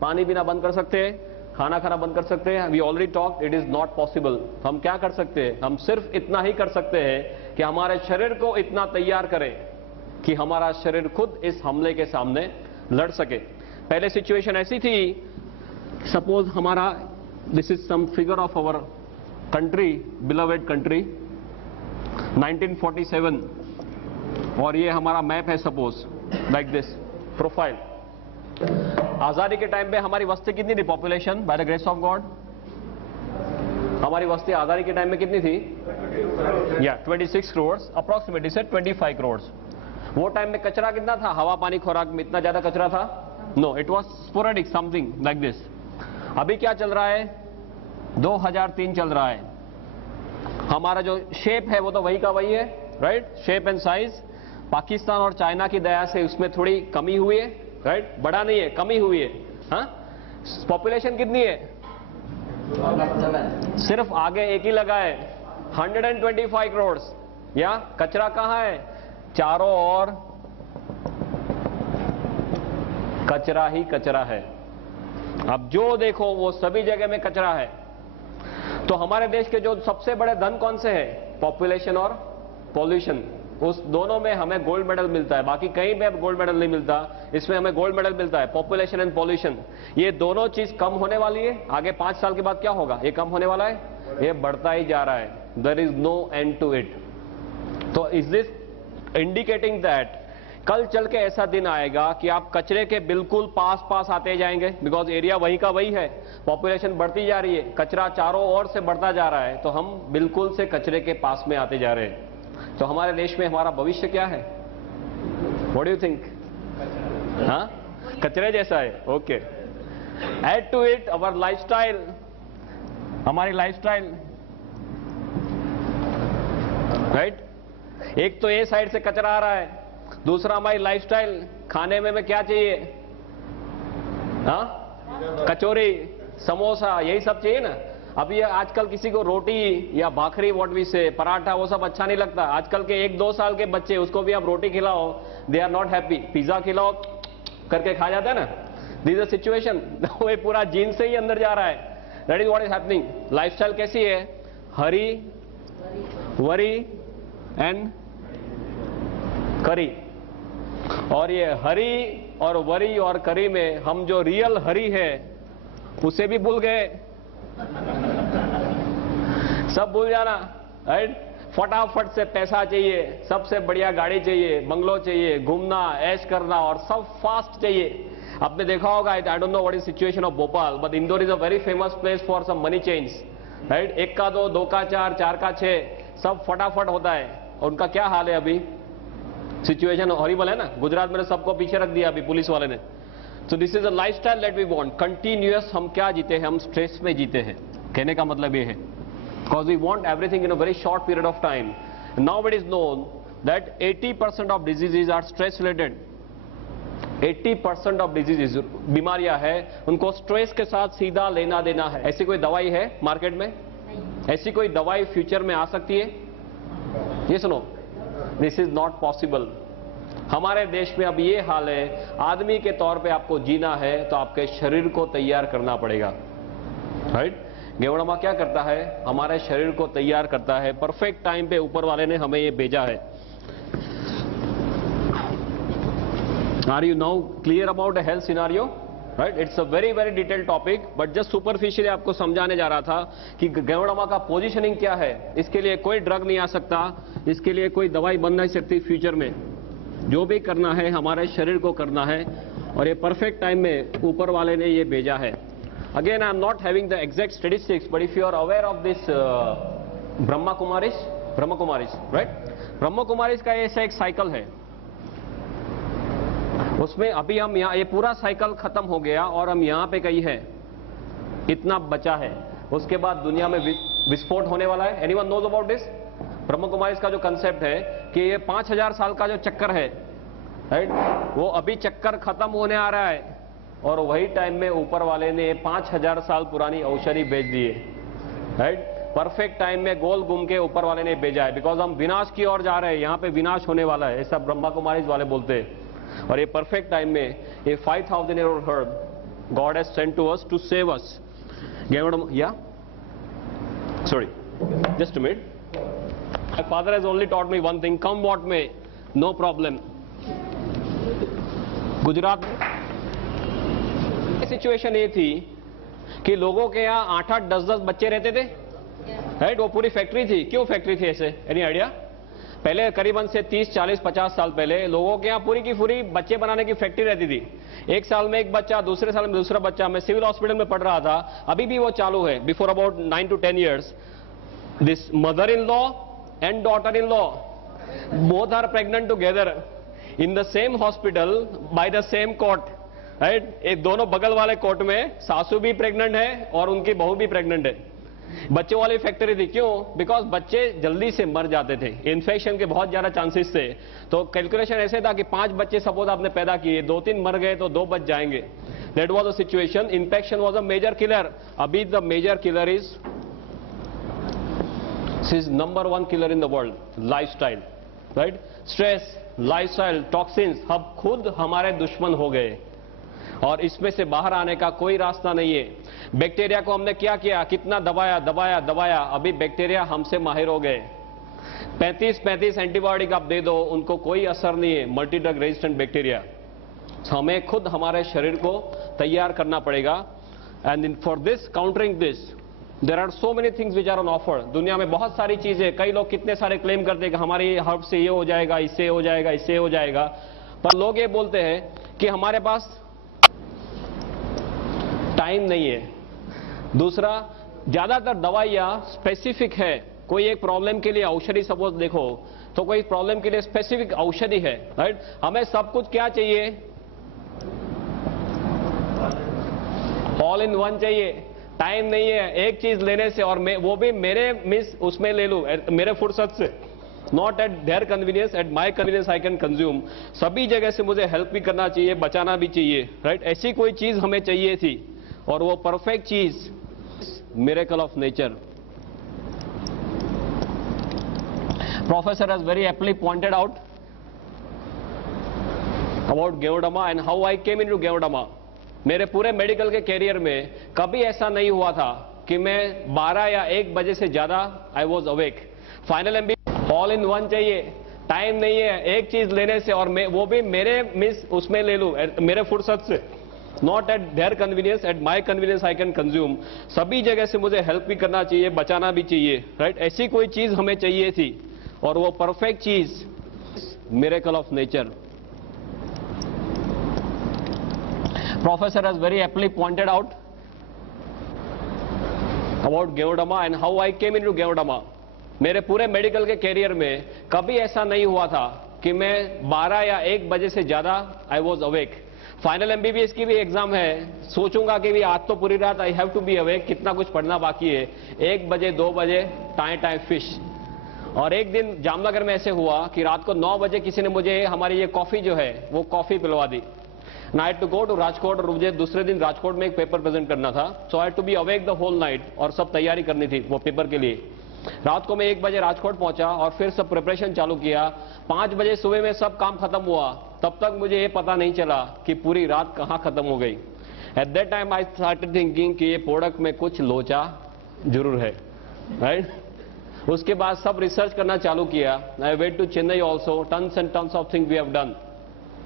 पानी पीना बंद कर सकते हैं, खाना खाना बंद कर सकते हैं. We already talk, it is not possible. हम क्या कर सकते हैं? हम सिर्फ इतना ही कर सकते हैं कि हमारे शरीर को इतना तैयार करें कि हमारा शरीर खुद इस हमले के सामने लड़ सके. पहले सिचुएशन ऐसी थी, सपोज हमारा, this is some figure of our country, beloved country, 1947, और ये हमारा मैप है, सपोज लाइक दिस प्रोफाइल. आजादी के टाइम पे हमारी वस्ती कितनी थी? Population by the grace of God, हमारी वस्ती आजादी के टाइम में कितनी थी? 26 करोड़ अप्रोक्सीमेटली से 25 करोड़. वो टाइम में कचरा कितना था? हवा, पानी, खुराक में इतना ज्यादा कचरा था? No, it was sporadic, something like this. अभी क्या चल रहा है? 2003 चल रहा है. हमारा जो शेप है वो तो वही का वही है, right? Shape and size. Pakistan और चाइना की दया से उसमें थोड़ी कमी हुई है, राइट? बढ़ा नहीं है, कमी हुई है. हाँ, पॉपुलेशन कितनी है? सिर्फ आगे एक ही लगा है, 125 करोड़. या कचरा कहाँ है? चारों ओर कचरा ही कचरा है. अब जो देखो वो सभी जगह में कचरा है. तो हमारे देश के जो सबसे बड़े धन कौन से हैं? पॉपुलेशन और पॉल्यूशन. उस दोनों में हमें गोल्ड मेडल मिलता है, बाकी कहीं पे गोल्ड मेडल नहीं मिलता. इसमें हमें गोल्ड मेडल मिलता है, पॉपुलेशन एंड पॉल्यूशन. ये दोनों चीज कम होने वाली है. आगे 5 साल के बाद क्या होगा? ये कम होने वाला है, ये बढ़ता ही जा रहा है. There is no end to it. तो इज दिस इंडिकेटिंग दैट कल चल के ऐसा दिन आएगा कि आप कचरे के बिल्कुल पास आते जाएंगे, बिकॉज एरिया वही का वही है, पॉपुलेशन बढ़ती जा रही है, कचरा चारों ओर से बढ़ता जा रहा है, तो हम बिल्कुल से कचरे के पास में आते जा रहे हैं. तो हमारे देश में हमारा भविष्य क्या है? What do you think? हाँ, कचरे जैसा है. Okay. Add to it our lifestyle, हमारी लाइफस्टाइल, राइट? एक तो ए साइड से कचरा आ रहा है, दूसरा हमारी लाइफस्टाइल. खाने में क्या चाहिए? हाँ, कचौरी, समोसा, यही सब चाहिए ना. अब ये आजकल किसी को रोटी या भाखरी व्हाट वी से पराठा वो सब अच्छा नहीं लगता। आजकल के 1-2 साल के बच्चे उसको भी आप रोटी खिलाओ, they are not happy. Pizza खिलाओ करके खा जाता है ना। This is situation. वो पूरा जीन से ही अंदर जा रहा है। That is what is happening. Lifestyle कैसी है? हरी, वरी एंड करी। और ये हरी और वरी और करी में हम जो रियल हरी है उसे भी भूल गए। सब भूल जाना, राइट? फटाफट से पैसा चाहिए, सबसे बढ़िया गाड़ी चाहिए, बंगलो चाहिए, घूमना, ऐश करना और सब फास्ट चाहिए। आपने देखा होगा, I don't know what is situation of Bhopal, but Indore is a very famous place for some money change, right? 1 का 2, 2 का 4, 4 का 6, सब फटाफट होता है। और उनका क्या हाल है अभी? सिचुएशन हॉरिबल है ना। गुजरात में सबको पीछे रख दिया अभी पुलिस वाले ने। So this is a lifestyle that we want. Continuous हम क्या जीते हैं? हम स्ट्रेस में जीते हैं। कहने का मतलब ये है, because we want everything in a very short period of time. Now it is known that 80% of diseases are stress related. 80% of diseases, बीमारियां हैं, उनको स्ट्रेस के साथ सीधा लेना देना है। ऐसी कोई दवाई है मार्केट में? ऐसी कोई दवाई फ्यूचर में आ सकती है? ये सुनो, दिस इज नॉट पॉसिबल। हमारे देश में अब ये हाल है, आदमी के तौर पे आपको जीना है तो आपके शरीर को तैयार करना पड़ेगा, राइट? गेवड़मा क्या करता है? हमारे शरीर को तैयार करता है। परफेक्ट टाइम पे ऊपर वाले ने हमें ये भेजा है। Are you now clear about health scenario? Right, it's a very very detailed topic, but just superficially आपको समझाने जा रहा था कि गेवड़मा का पोजीशनिंग क्या है। इसके लिए कोई ड्रग नहीं आ सकता, इसके लिए कोई दवाई बन नहीं सकती फ्यूचर में। जो भी करना है हमारे शरीर को करना है, और ये परफेक्ट टाइम में ऊपर वाले ने ये भेजा है। Again I am not having the exact statistics, but if you are aware of this Brahma Kumaris, right? Brahma Kumaris का ऐसा एक साइकिल है, उसमें अभी हम यहाँ, ये पूरा साइकिल खत्म हो गया और हम यहाँ पे कहीं है, इतना बचा है। उसके बाद दुनिया में विस्फोट होने वाला है। Anyone knows about this? Brahma Kumaris का जो कंसेप्ट है कि ये 5000 साल का जो चक्कर है, राइट, वो अभी चक्कर खत्म होने आ रहा है, और वही टाइम में ऊपर वाले ने 5000 साल पुरानी औषधि भेज दी है, राइट? परफेक्ट टाइम में गोल घूम के ऊपर वाले ने भेजा है, बिकॉज हम विनाश की ओर जा रहे हैं, यहाँ पे विनाश होने वाला है, ऐसा ब्रह्मा कुमारीज वाले बोलते हैं। और ये परफेक्ट टाइम में ये 5000 year old herb God has sent to us to save us. Yeah? Sorry, just a minute. My father has only taught me one thing, come what may, no problem. Gujarat में situation ये थी कि लोगों के यहाँ 8-8, 10-10 बच्चे रहते थे, राइट? वो पूरी फैक्ट्री थी। क्यों फैक्ट्री थी ऐसे? Any idea? पहले करीबन से 30, 40, 50 साल पहले लोगों के यहाँ पूरी की पूरी बच्चे बनाने की फैक्ट्री रहती थी। एक साल में एक बच्चा, दूसरे साल में दूसरा बच्चा। मैं सिविल हॉस्पिटल में पढ़ रहा था, अभी भी वो चालू है। Before about 9 to 10 years, this mother in law and daughter in law both are pregnant together in the same hospital by the same court, right? एक दोनों बगल वाले कोर्ट में सासू भी प्रेग्नेंट है और उनकी बहू भी प्रेग्नेंट है। बच्चों वाली फैक्ट्री थी। क्यों? बिकॉज बच्चे जल्दी से मर जाते थे, इन्फेक्शन के बहुत ज्यादा चांसेस थे। तो कैलकुलेशन ऐसे था कि 5 बच्चे सपोज आपने पैदा किए, 2-3 मर गए तो 2 बच जाएंगे। That was the situation. Infection was a major killer. अभी the major killer is number 1 killer in the world, lifestyle, right? Stress, lifestyle, toxins, हम खुद हमारे दुश्मन हो गए और इसमें से बाहर आने का कोई रास्ता नहीं है। बैक्टीरिया को हमने क्या किया? कितना दबाया। अभी बैक्टीरिया हमसे माहिर हो गए। 35 एंटीबायोटिक आप दे दो, उनको कोई असर नहीं है, मल्टी ड्रग रेजिस्टेंट बैक्टीरिया। हमें खुद हमारे शरीर को तैयार करना पड़ेगा। And for this, countering this, there are so many things which are on offer. दुनिया में बहुत सारी चीजें, कई लोग कितने सारे क्लेम करते हैं कि हमारी हर्ब से ये हो जाएगा, इससे हो जाएगा, इससे हो जाएगा, पर लोग ये बोलते हैं कि हमारे पास टाइम नहीं है। दूसरा, ज्यादातर दवाइयां स्पेसिफिक है। कोई एक प्रॉब्लम के लिए औषधि सपोज देखो, तो कोई प्रॉब्लम के लिए स्पेसिफिक औषधि है, राइट? हमें सब कुछ क्या चाहिए? ऑल इन वन चाहिए। टाइम नहीं है एक चीज लेने से, और वो भी मेरे मिस उसमें ले लूं, मेरे फुर्सत से, not at their convenience, at my convenience I can consume. सभी जगह से मुझे हेल्प भी करना चाहिए, बचाना भी चाहिए, राइट? ऐसी कोई चीज हमें चाहिए थी, और वो परफेक्ट चीज miracle of nature. Professor has very aptly pointed out about Geodama and how I came into Geodama. मेरे पूरे मेडिकल के कैरियर में कभी ऐसा नहीं हुआ था कि मैं 12 या 1 बजे से ज्यादा I was awake. Final MB all in one चाहिए, टाइम नहीं है एक चीज लेने से, और वो भी मेरे मिस उसमें ले लूं मेरे फुर्सत से. Not at their convenience, at my convenience I can consume. सभी जगह से मुझे हेल्प भी करना चाहिए, बचाना भी चाहिए, राइट. ऐसी कोई चीज हमें चाहिए थी और वो परफेक्ट चीज miracle of nature. Professor has very aptly pointed out about Geodama and how I came into Geodama. मेरे पूरे मेडिकल के कैरियर में कभी ऐसा नहीं हुआ था कि मैं 12 या 1 बजे से ज्यादा I was awake. Final MBBS की भी एग्जाम है, सोचूंगा कि भी आज तो पूरी रात I have to be awake, कितना कुछ पढ़ना बाकी है. 1 बजे 2 बजे टाइम फिश. और एक दिन जामनगर में ऐसे हुआ कि रात को 9 बजे किसी ने मुझे हमारी ये कॉफी जो है वो कॉफी पिलवा दी. Night to go to Rajkot, और मुझे दूसरे दिन राजकोट में एक पेपर प्रेजेंट करना था. So I had to be awake the whole night और सब तैयारी करनी थी वो पेपर के लिए. रात को मैं 1 बजे राजकोट पहुंचा और फिर सब प्रिपरेशन चालू किया. 5 बजे सुबह में सब काम खत्म हुआ. तब तक मुझे ये पता नहीं चला कि पूरी रात कहां खत्म हो गई. At that time I started thinking कि ये प्रोडक्ट में कुछ लोचा जरूर है, राइट. उसके बाद सब रिसर्च करना चालू किया. I went to Chennai also, tons and tons of thing we have done.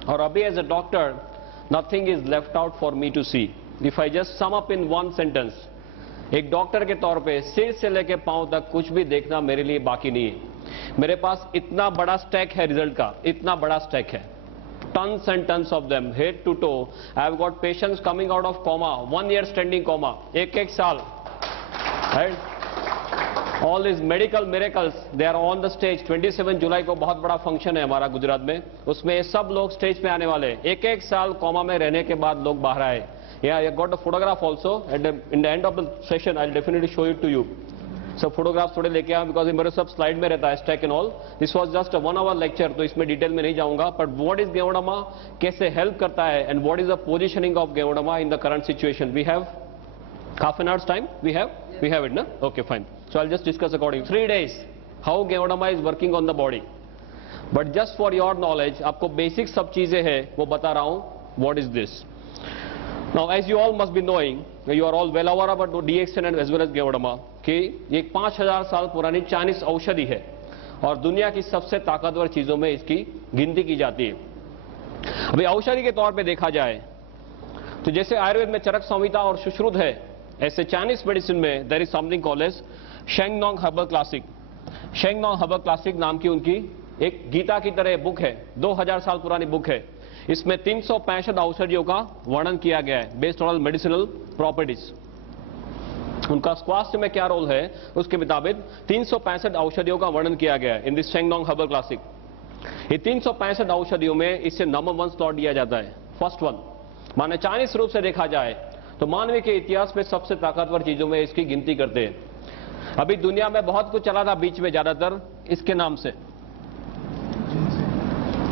और अभी as a doctor nothing is left out for me to see. If I just sum up in one sentence, एक doctor के तौर पे सिर से लेके पांव तक कुछ भी देखना मेरे लिए बाकी नहीं है. मेरे पास इतना बड़ा स्टैक है रिजल्ट का, इतना बड़ा स्टैक है. Tons and tons of them, head to toe. I have got patients coming out of coma, 1 year standing coma, एक साल, right? All these medical miracles, they are on the stage. 27 जुलाई को बहुत बड़ा function है हमारा गुजरात में, उसमें सब लोग स्टेज पे आने वाले. एक साल कोमा में रहने के बाद लोग बाहर आए. Yeah, I got a photograph also. In the end of the session, I'll definitely show it to you. सब फोटोग्राफ्स थोड़े लेके आया बिकॉज मेरे सब स्लाइड में रहता है stack and all. This was just a 1 hour lecture, तो इसमें डिटेल में नहीं जाऊंगा. बट व्हाट इज गेओडामा, कैसे हेल्प करता है, and what is the positioning of ganoderma in the current situation. We have half an hour's time. We have it, no? Okay, fine. So I'll just discuss according. 3 days how Geodama is working on the body. But just for your knowledge, आपको basic सब चीजें हैं वो बता रहा हूं. What is this? Now, as you all must be knowing, you are all well aware about DXN and as well as Geodama, कि ये 5000 साल पुरानी चाइनीज औषधि है और दुनिया की सबसे ताकतवर चीजों में इसकी गिनती की जाती है. अभी औषधि के तौर पे देखा जाए तो जैसे आयुर्वेद में चरक संहिता और सुश्रुत है, ऐसे चाइनीज मेडिसिन में there is something called as Shennong herbal classic. Shennong herbal classic नाम की उनकी एक गीता की तरह बुक है, 2000 साल पुरानी बुक है. इसमें 365 औषधियों का वर्णन किया गया है बेस्ड ऑन मेडिसिनल प्रॉपर्टीज. उनका स्वास्थ्य में क्या रोल है उसके मुताबिक 365 औषधियों का वर्णन किया गया है इन दिस शेंगनोंग हर्बल क्लासिक. ये 365 औषधियों में इससे नंबर 1 स्लॉट दिया जाता है. फर्स्ट वन माने चाइनीज रूप से देखा जाए तो मानवीय के इतिहास में सबसे ताकतवर चीजों में इसकी गिनती करते हैं. अभी दुनिया में बहुत कुछ चला था बीच में, ज्यादातर इसके नाम से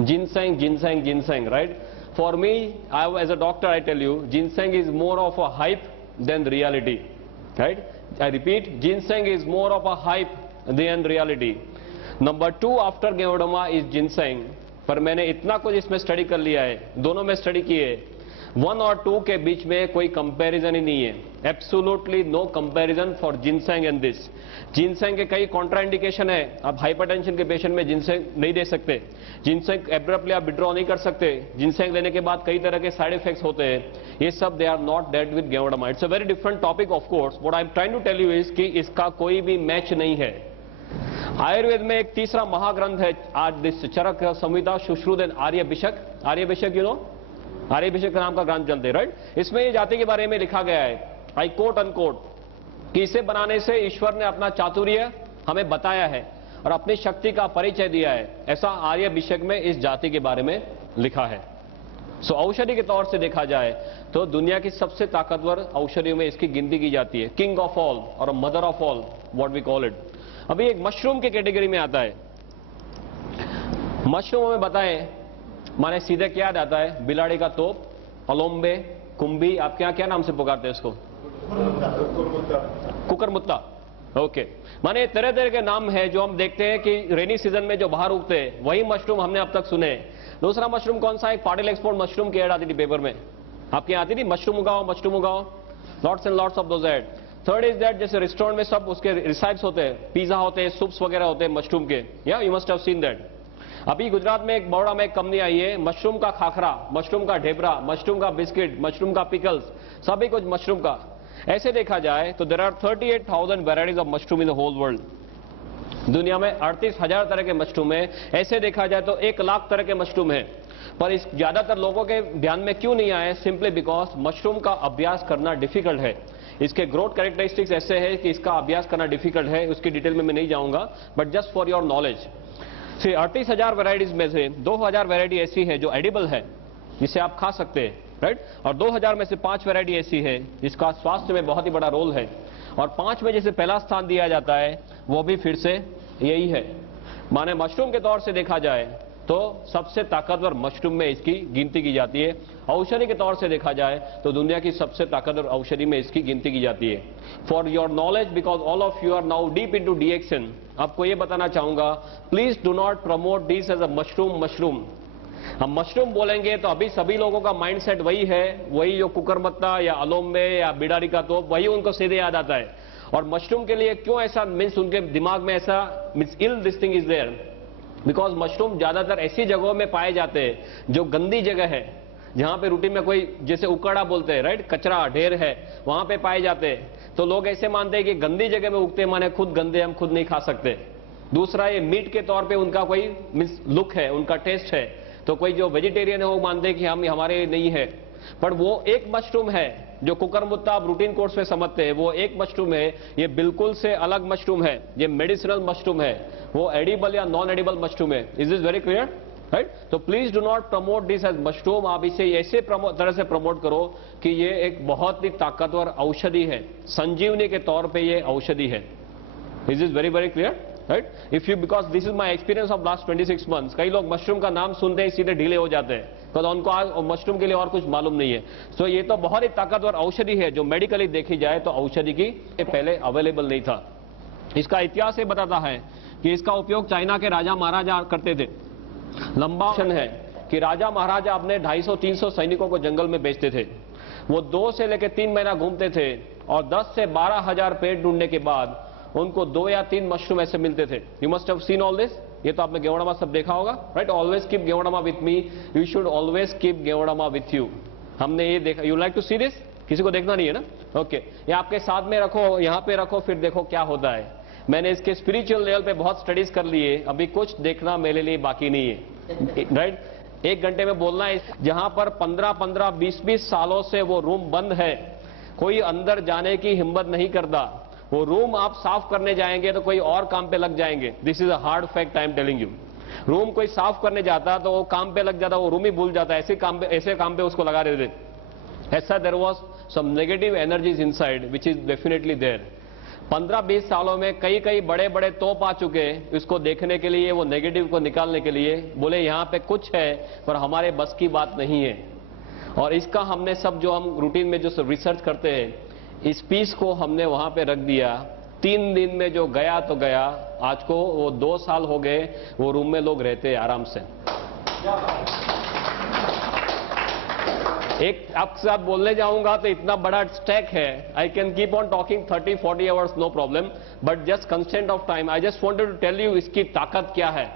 ginseng ginseng ginseng, right. For me, I as a doctor I tell you, ginseng is more of a hype than reality, right. I repeat, ginseng is more of a hype than reality. Number 2 after ganoderma is ginseng. पर मैंने इतना कुछ इसमें study कर लिया है, दोनों में स्टडी किए, 1 और 2 के बीच में कोई कंपैरिजन ही नहीं है. Absolutely no comparison for ginseng and this. Ginseng के कई कॉन्ट्राइंडिकेशन है. आप हाइपरटेंशन के पेशेंट में जिनसेंग नहीं दे सकते, जिनसेंग एब्रप्टली आप विड्रॉ नहीं कर सकते, जिनसेंग लेने के बाद कई तरह के साइड इफेक्ट्स होते हैं. ये सब they are not dead with ganoderma. It's a very different topic of course. What I am trying to tell you is कि इसका कोई भी मैच नहीं है. आयुर्वेद में एक तीसरा महाग्रंथ है आज this Charak Samhita Sushruta and Aryabhishak. Aryabhishak you know, Aryabhishak नाम का ग्रंथ चलते, राइट. इसमें ये जाति के बारे में लिखा गया है, आई कोट अनकोट, कि इसे बनाने से ईश्वर ने अपना चातुर्य हमें बताया है और अपनी शक्ति का परिचय दिया है. ऐसा आर्यभिषक में इस जाति के बारे में लिखा है. सो औषधि के तौर से देखा जाए तो दुनिया की सबसे ताकतवर औषधियों में इसकी गिनती की जाती है. किंग ऑफ ऑल और mother of all, what we call it. अभी एक मशरूम के कैटेगरी में आता है. मशरूम में बताएं माने सीधे क्या याद आता है? बिलाड़ी का तोप, अलोम्बे, कुंभी, आप क्या क्या नाम से पुकारते हैं इसको? कुकरमुत्ता, ओके। माने तरह तरह के नाम है जो हम देखते हैं कि रेनी सीजन में जो बाहर उगते हैं, वही मशरूम हमने अब तक सुने। दूसरा मशरूम कौन सा है? पाटिल एक्सपोर्ट मशरूम की एड आती थी पेपर में, आपके यहाँ आती थी, मशरूम उगाओ मशरूम उगाओ, lots and lots of those ad. Third is that जैसे रेस्टोरेंट में सब उसके रिसाइप्स होते हैं, पिज्जा होते हैं, सूप्स वगैरह होते हैं मशरूम के, या you must have seen that. अभी गुजरात में एक बड़ोड़ा में एक कंपनी आई है, मशरूम का खाखरा, मशरूम का ढेबरा, मशरूम का बिस्किट, मशरूम का पिकल्स, सभी कुछ मशरूम का। ऐसे देखा जाए तो there are 38,000 varieties of mushroom in the whole world. दुनिया में 38,000 तरह के मशरूम है। ऐसे देखा जाए तो 1 लाख तरह के मशरूम है, पर इस ज्यादातर लोगों के ध्यान में क्यों नहीं आए? सिंपली बिकॉज मशरूम का अभ्यास करना डिफिकल्ट है। इसके ग्रोथ कैरेक्टरिस्टिक्स ऐसे है कि इसका अभ्यास करना डिफिकल्ट है, उसकी डिटेल में मैं नहीं जाऊंगा, but just for your knowledge. 38,000 varieties में से 2,000 वेराइटी ऐसी है जो एडिबल है, जिसे आप खा सकते हैं, राइट? और 2,000 में से 5 वेराइटी ऐसी है जिसका स्वास्थ्य में बहुत ही बड़ा रोल है। और 5 में जिसे पहला स्थान दिया जाता है वो भी फिर से यही है। माने मशरूम के तौर से देखा जाए तो सबसे ताकतवर मशरूम में इसकी गिनती की जाती है। औषधि के तौर से देखा जाए तो दुनिया की सबसे ताकतवर औषधि में इसकी गिनती की जाती है। For your knowledge, because all of you are now deep into DXN, आपको ये बताना चाहूंगा, please do not promote this as a mushroom. हम मशरूम बोलेंगे तो अभी सभी लोगों का माइंडसेट वही है, वही जो कुकरमत्ता या अलोम्बे या बिडारी का तोप, वही उनको सीधे याद आता है। और मशरूम के लिए क्यों ऐसा मीन्स उनके दिमाग में ऐसा means ill this thing is there, because mushroom ज्यादातर ऐसी जगहों में पाए जाते हैं जो गंदी जगह है, जहां पे रूटीन में कोई जैसे उकड़ा बोलते हैं, राइट, कचरा ढेर है, वहां पे पाए जाते हैं। तो लोग ऐसे मानते हैं कि गंदी जगह में उगते माने खुद गंदे, हम खुद नहीं खा सकते। दूसरा, ये मीट के तौर पे उनका कोई मीन्स लुक है, उनका टेस्ट है। तो कोई जो वेजिटेरियन है वो मानते हैं कि हम हमारे नहीं है, पर वो एक मशरूम है जो कुकरमुत्ता आप रूटीन कोर्स में समझते हैं, वो एक मशरूम है, ये बिल्कुल से अलग मशरूम है, ये मेडिसिनल मशरूम है, वो एडिबल या नॉन एडिबल मशरूम है। Is this very clear, right? तो please do not promote this as mushroom. आप इसे ऐसे तरह से प्रमोट करो कि ये एक बहुत ही ताकतवर औषधि है, संजीवनी के तौर पर ये औषधि है। Is this very very clear, right? If you, because this is my experience of last 26 months, कई लोग मशरूम का नाम सुनते ही सीधे ढीले हो जाते हैं, तो उनको आज मशरूम के लिए और कुछ मालूम नहीं है। तो ये तो बहुत ही ताकतवर औषधि है, जो मेडिकली देखी जाए तो औषधि की पहले अवेलेबल नहीं था। इसका इतिहास ये बताता है कि इसका उपयोग चाइना के राजा महाराजा करते थे। लंबा है कि राजा महाराजा अपने 250-300 सैनिकों को जंगल में भेजते थे। वो 2 से लेकर 3 महीना घूमते थे और 10 से 12,000 पेड़ ढूंढने के बाद उनको 2 या 3 मशरूम ऐसे मिलते थे। You must have seen all this, ये तो आपने गेवड़ामा सब देखा होगा, right? Always keep ganoderma with me, you should always keep ganoderma with you. हमने ये देखा, you like to see this? किसी को देखना नहीं है ना? ओके, ये आपके साथ में रखो, यहाँ पे रखो, फिर देखो क्या होता है। मैंने इसके स्पिरिचुअल लेवल पे बहुत स्टडीज कर लिए, अभी कुछ देखना मेरे लिए बाकी नहीं है, राइट? 1 घंटे में बोलना है। जहां पर 15-15, 20-20 सालों से वो रूम बंद है, कोई अंदर जाने की हिम्मत नहीं करता। वो रूम आप साफ करने जाएंगे तो कोई और काम पे लग जाएंगे। This is a hard fact I am telling you. Room कोई साफ करने जाता तो वो काम पे लग जाता, वो रूम ही भूल जाता, ऐसे काम पे उसको लगा देते। ऐसा there was some negative energies inside which is definitely there. 15-20 सालों में कई कई बड़े बड़े तोप आ चुके इसको देखने के लिए, वो नेगेटिव को निकालने के लिए। बोले यहाँ पे कुछ है पर हमारे बस की बात नहीं है। और इसका हमने सब जो हम रूटीन में जो रिसर्च करते हैं, इस पीस को हमने वहां पे रख दिया। 3 दिन में जो गया तो गया, आज को वो 2 साल हो गए, वो रूम में लोग रहते हैं आराम से। एक आपके साथ बोलने जाऊंगा तो इतना बड़ा स्टैक है, I can keep on talking 30-40 hours, no problem, but just constant of time I just wanted to tell you इसकी ताकत क्या है।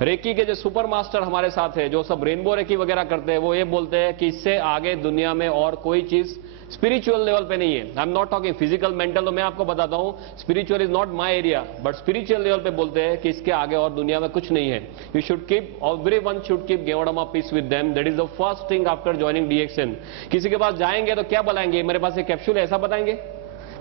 रेकी के जो सुपर मास्टर हमारे साथ है, जो सब रेनबो रेकी वगैरह करते हैं, वो ये बोलते हैं कि इससे आगे दुनिया में और कोई चीज स्पिरिचुअल लेवल पे नहीं है। I am not talking physical mental, तो मैं आपको बताता हूं spiritual is not my area, but spiritual level पे बोलते हैं कि इसके आगे और दुनिया में कुछ नहीं है। You should keep, everyone should keep ganoderma piece with them, that is the first thing after joining DXN. किसी के पास जाएंगे तो क्या बताएंगे, मेरे पास एक कैप्सूल है, ऐसा बताएंगे?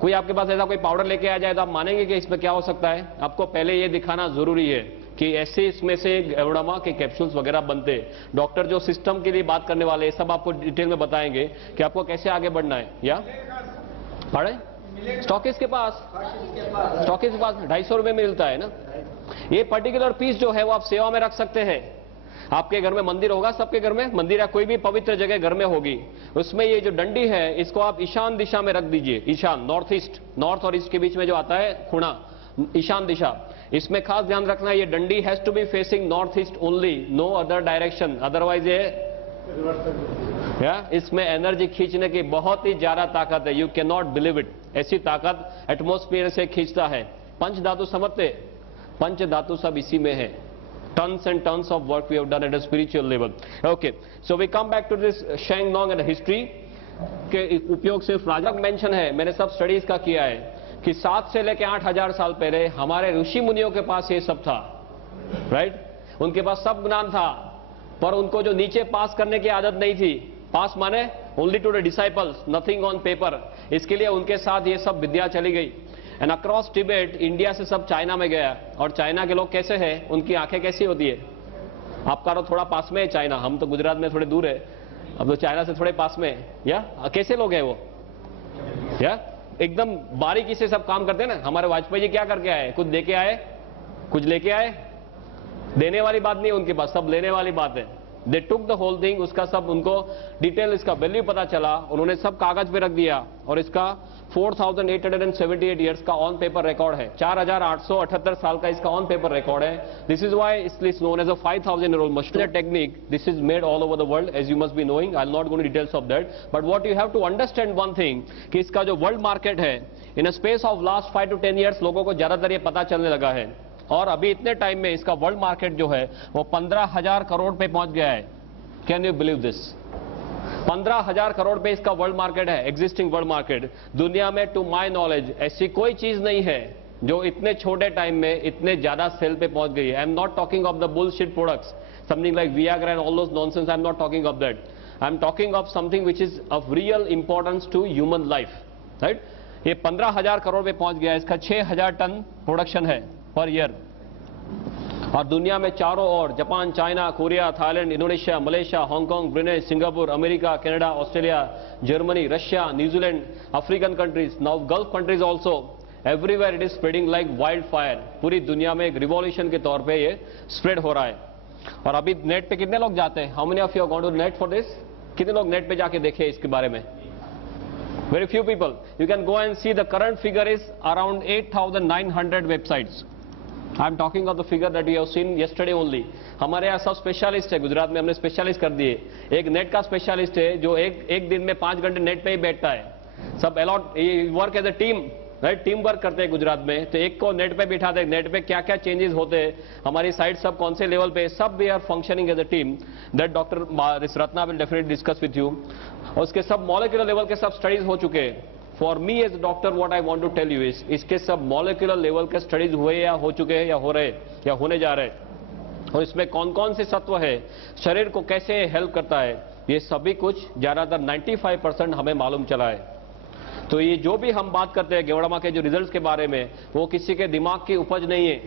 कोई आपके पास ऐसा कोई पाउडर लेके आ जाए तो आप मानेंगे कि इसमें क्या हो सकता है? आपको पहले ये दिखाना जरूरी है कि ऐसे इसमें से गेवड़ामा के कैप्सूल्स वगैरह बनते हैं। डॉक्टर जो सिस्टम के लिए बात करने वाले हैं, सब आपको डिटेल में बताएंगे कि आपको कैसे आगे बढ़ना है। या पढ़े स्टॉकिस्ट के पास 250 रुपए में मिलता है ना। ये पर्टिकुलर पीस जो है वो आप सेवा में रख सकते हैं। आपके घर में मंदिर होगा, सबके घर में मंदिर या कोई भी पवित्र जगह घर में होगी, उसमें ये जो डंडी है इसको आप ईशान दिशा में रख दीजिए। ईशान, नॉर्थ ईस्ट, नॉर्थ और ईस्ट के बीच में जो आता है खुणा, ईशान दिशा, इसमें खास ध्यान रखना ये डंडी has to be facing north east only, no other direction, otherwise ये इसमें एनर्जी खींचने की बहुत ही ज्यादा ताकत है, you can not believe it. ऐसी ताकत एटमॉस्फेयर से खींचता है। पंच धातु समझते, पंच धातु सब इसी में है। Tons and tons of work we have done at a spiritual level. Okay, so we come back to this Shennong and history के उपयोग सिर्फ राजा मेंशन है, मैंने सब स्टडीज का किया है कि 7 से लेकर 8,000 साल पहले हमारे ऋषि मुनियों के पास ये सब था, राइट? उनके पास सब ज्ञान था, पर उनको जो नीचे पास करने की आदत नहीं थी। पास माने only to the disciples, nothing on paper. इसके लिए उनके साथ ये सब विद्या चली गई। एंड अक्रॉस टिबेट, इंडिया से सब चाइना में गया। और चाइना के लोग कैसे हैं, उनकी आंखें कैसी होती है? आपका तो थोड़ा पास में है चाइना, हम तो गुजरात में थोड़े दूर है, अब तो चाइना से थोड़े पास में। या कैसे लोग हैं वो? या एकदम बारीकी से सब काम करते हैं ना। हमारे वाजपेयी जी क्या करके आए? कुछ दे के आए, कुछ लेके आए? देने वाली बात नहीं है उनके पास, सब लेने वाली बात है। दे टुक द होल थिंग, उसका सब उनको डिटेल, इसका वैल्यू पता चला, उन्होंने सब कागज पे रख दिया। और इसका 4,878 ईयर्स का ऑन पेपर रिकॉर्ड है, 4,878 साल का इसका ऑन पेपर रिकॉर्ड है। This is why it's known as a 5,000-year-old machine technique. This is made all over the world, as you must be knowing. I'll not go into details of that, but what you have to understand one thing, कि इसका जो world market है, in a space of last 5 to 10 years लोगों को ज्यादातर ये पता चलने लगा है। और अभी इतने टाइम में इसका वर्ल्ड मार्केट जो है वो 15,000 करोड़ पे पहुंच गया है। Can you believe this? 15,000 crore पे इसका वर्ल्ड मार्केट है, एग्जिस्टिंग वर्ल्ड मार्केट। दुनिया में टू माय नॉलेज ऐसी कोई चीज नहीं है जो इतने छोटे टाइम में इतने ज्यादा सेल पे पहुंच गई है। I am not talking of the bullshit products, something like Viagra and all those nonsense. I am not talking of that. I am talking of something which is of real importance to human life, right? ये 15,000 करोड़ पे पहुंच गया है। इसका 6,000 ton production है per year. और दुनिया में चारों ओर Japan, China, Korea, Thailand, Indonesia, Malaysia, Hong Kong, Brunei, Singapore, America, Canada, Australia, Germany, Russia, New Zealand, African countries, now Gulf countries also, everywhere it is spreading like wild fire. पूरी दुनिया में एक रिवॉल्यूशन के तौर पे ये स्प्रेड हो रहा है। और अभी नेट पे कितने लोग जाते हैं? How many of you are going to net for this? कितने लोग नेट पे जाके देखे इसके बारे में? Very few people. You can go and see the current figure is around 8,900 websites. I am talking of the figure that we have seen yesterday only. हमारे यहाँ सब स्पेशलिस्ट है, गुजरात में हमने स्पेशलिस्ट कर दिए। एक नेट का स्पेशलिस्ट है जो एक दिन में 5 घंटे नेट पे ही बैठता है। सब allot work as a team, right? Team work करते हैं गुजरात में। तो एक को नेट पे बिठा दे, नेट पे क्या क्या चेंजेस होते हैं, हमारी साइट सब कौन से लेवल पे, सब we are functioning as a team. That doctor Ratna will definitely discuss with you. और उसके सब मॉलिक्यूलर लेवल के सब स्टडीज हो चुके हैं। For me as doctor what I want to tell you is, इसके सब मॉलिक्यूलर लेवल के स्टडीज हुए या हो चुके हैं या हो रहे या होने जा रहे हैं। और इसमें कौन कौन से तत्व है, शरीर को कैसे हेल्प करता है, ये सभी कुछ ज्यादातर 95% हमें मालूम चला है। तो ये जो भी हम बात करते हैं गेवड़ामा के जो रिजल्ट्स के बारे में, वो किसी के दिमाग की उपज नहीं है।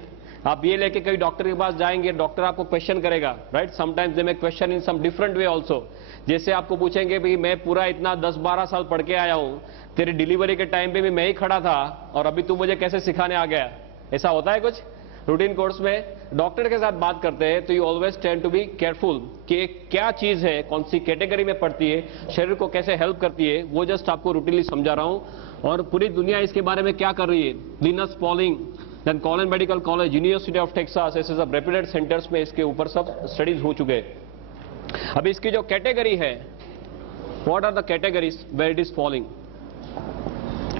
आप ये लेके कई डॉक्टर के पास जाएंगे, डॉक्टर आपको क्वेश्चन करेगा, right? Sometimes they may question in some different way also. जैसे आपको पूछेंगे भाई मैं पूरा इतना 10-12 साल पढ़ के आया हूं, तेरी डिलीवरी के टाइम पे भी मैं ही खड़ा था और अभी तू मुझे कैसे सिखाने आ गया? ऐसा होता है कुछ रूटीन कोर्स में? डॉक्टर के साथ बात करते हैं तो you always tend to be careful कि क्या चीज है, कौन सी कैटेगरी में पड़ती है, शरीर को कैसे हेल्प करती है, वो जस्ट आपको रूटीनली समझा रहा हूं। और पूरी दुनिया इसके बारे में क्या कर रही है। Linus Pauling, then Colon medical college, university of Texas, ऐसे सब रेप्यूटेड सेंटर्स में इसके ऊपर सब स्टडीज हो चुके हैं। अब इसकी जो कैटेगरी है, what are the categories where it is falling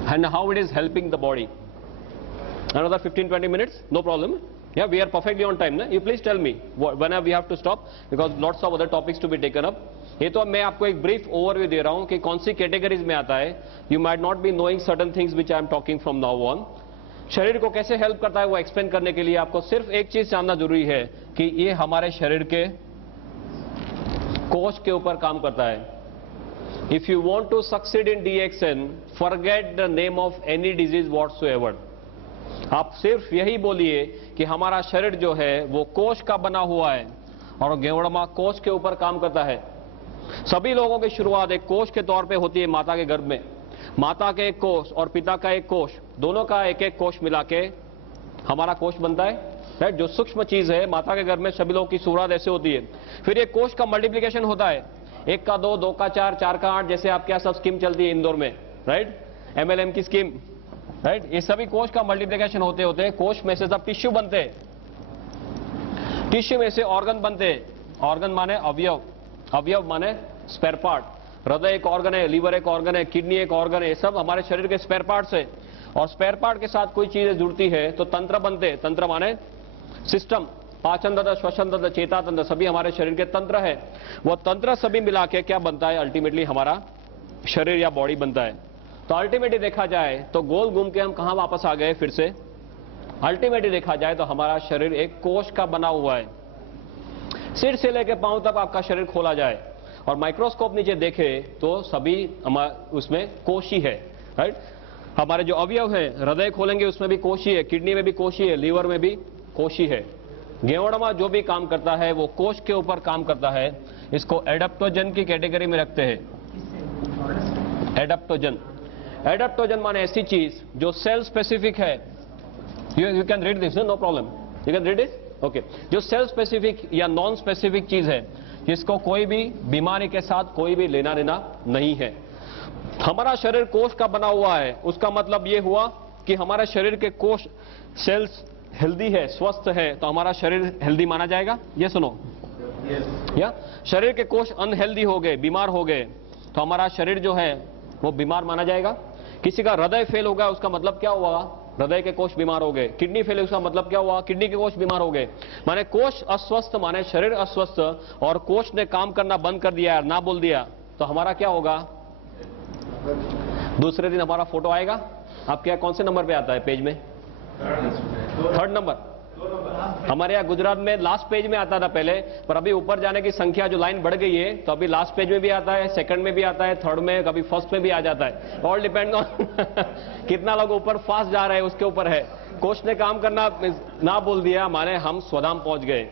and how it is helping the body. Another 15-20 minutes, no problem. Yeah, we are perfectly on time. Na? You please tell me whenever we have to stop because lots of other topics to be taken up. ये तो मैं आपको एक brief overview दे रहा हूं कि कौन सी categories में आता है। You might not be knowing certain things which I am talking from now on. शरीर को कैसे हेल्प करता है वो एक्सप्लेन करने के लिए आपको सिर्फ एक चीज जानना जरूरी है कि ये हमारे शरीर के कोश के ऊपर काम करता है। If you want to succeed in DXN, forget the name of any disease whatsoever. आप सिर्फ यही बोलिए कि हमारा शरीर जो है वो कोश का बना हुआ है और गेवड़मा कोश के ऊपर काम करता है। सभी लोगों की शुरुआत एक कोश के तौर पे होती है माता के गर्भ में। माता के एक कोश और पिता का एक कोश, दोनों का एक एक कोश मिला के हमारा कोश बनता है, राइट, जो सूक्ष्म चीज है, माता के गर्भ में सभी लोगों की सूरत ऐसे होती है। फिर ये कोश का मल्टीप्लिकेशन होता है, 1 का 2, 2 का 4, 4 का 8, जैसे आपके यहाँ सब स्कीम चलती है इंदौर में, राइट, MLM की स्कीम, राइट। ये सभी कोश का मल्टीप्लिकेशन होते होते कोश में से सब टिश्यू बनते हैं, टिश्यू में से ऑर्गन बनते हैं। ऑर्गन माने अवयव, अवयव माने स्पेयर पार्ट। हृदय एक ऑर्गन है, लीवर एक ऑर्गन है, किडनी एक ऑर्गन है, ये सब हमारे शरीर के स्पेयर पार्ट्स है। और स्पेयर पार्ट के साथ कोई चीजें जुड़ती है तो तंत्र बनते हैं। तंत्र माने सिस्टम, पाचन तंत्र, श्वसन तंत्र, चेता तंत्र, सभी हमारे शरीर के तंत्र है। वो तंत्र सभी मिला के क्या बनता है, अल्टीमेटली हमारा शरीर या बॉडी बनता है। तो अल्टीमेटली देखा जाए तो गोल घूम के हम कहां वापस आ गए फिर से, अल्टीमेटली देखा जाए तो हमारा शरीर एक कोश का बना हुआ है। सिर से लेकर पांव तक आपका शरीर खोला जाए और माइक्रोस्कोप नीचे देखे तो सभी उसमें कोश ही है, राइट। हमारे जो अवयव है, हृदय खोलेंगे उसमें भी कोश ही है, किडनी में भी कोश ही है, लीवर में भी कोश ही है। गेवड़मा जो भी काम करता है वो कोश के ऊपर काम करता है। इसको एडाप्टोजन की कैटेगरी में रखते हैं। एडाप्टोजन, एडाप्टोजन माने ऐसी चीज जो सेल स्पेसिफिक है। You can read this, no problem, you can read this, okay. जो सेल स्पेसिफिक या नॉन स्पेसिफिक चीज है जिसको कोई भी बीमारी के साथ कोई भी लेना देना नहीं है। हमारा शरीर कोश का बना हुआ है, उसका मतलब यह हुआ कि हमारा शरीर के कोश सेल्स हेल्दी है, स्वस्थ है, तो हमारा शरीर हेल्दी माना जाएगा। ये सुनो, या शरीर के कोश अनहेल्दी हो गए, बीमार हो गए, तो हमारा शरीर जो है वो बीमार माना जाएगा। किसी का हृदय फेल होगा, उसका मतलब क्या हुआ, हृदय के कोश बीमार हो गए। किडनी फेल, उसका मतलब क्या हुआ, किडनी के कोश बीमार हो गए। माने कोश अस्वस्थ माने शरीर अस्वस्थ, और कोश ने काम करना बंद कर दिया, ना बोल दिया, तो हमारा क्या होगा, दूसरे दिन हमारा फोटो आएगा। आपके यहाँ कौन से नंबर पे आता है पेज में, 3rd नंबर। हमारे यहाँ गुजरात में लास्ट पेज में आता था पहले, पर अभी ऊपर जाने की संख्या जो लाइन बढ़ गई है, तो अभी लास्ट पेज में भी आता है, 2nd में भी आता है, 3rd में, कभी 1st में भी आ जाता है। ऑल डिपेंड ऑन कितना लोग ऊपर फास्ट जा रहे हैं उसके ऊपर है। कोच ने काम करना ना बोल दिया माने हम स्वधाम पहुंच गए।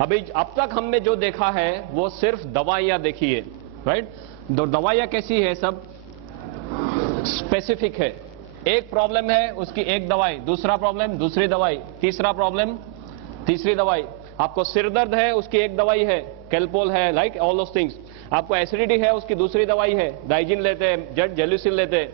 अभी अब तक हमने जो देखा है वो सिर्फ दवाइयां देखी है, राइट। दवाइयां कैसी है, सब स्पेसिफिक है। एक प्रॉब्लम है उसकी एक दवाई, दूसरा प्रॉब्लम दूसरी दवाई, तीसरा प्रॉब्लम तीसरी दवाई। आपको सिर दर्द है उसकी एक दवाई है, कैल्पोल है, लाइक ऑल दोस थिंग्स। आपको एसिडिटी है उसकी दूसरी दवाई है, डाइजिन लेते हैं, जेल्यूसिन लेते हैं।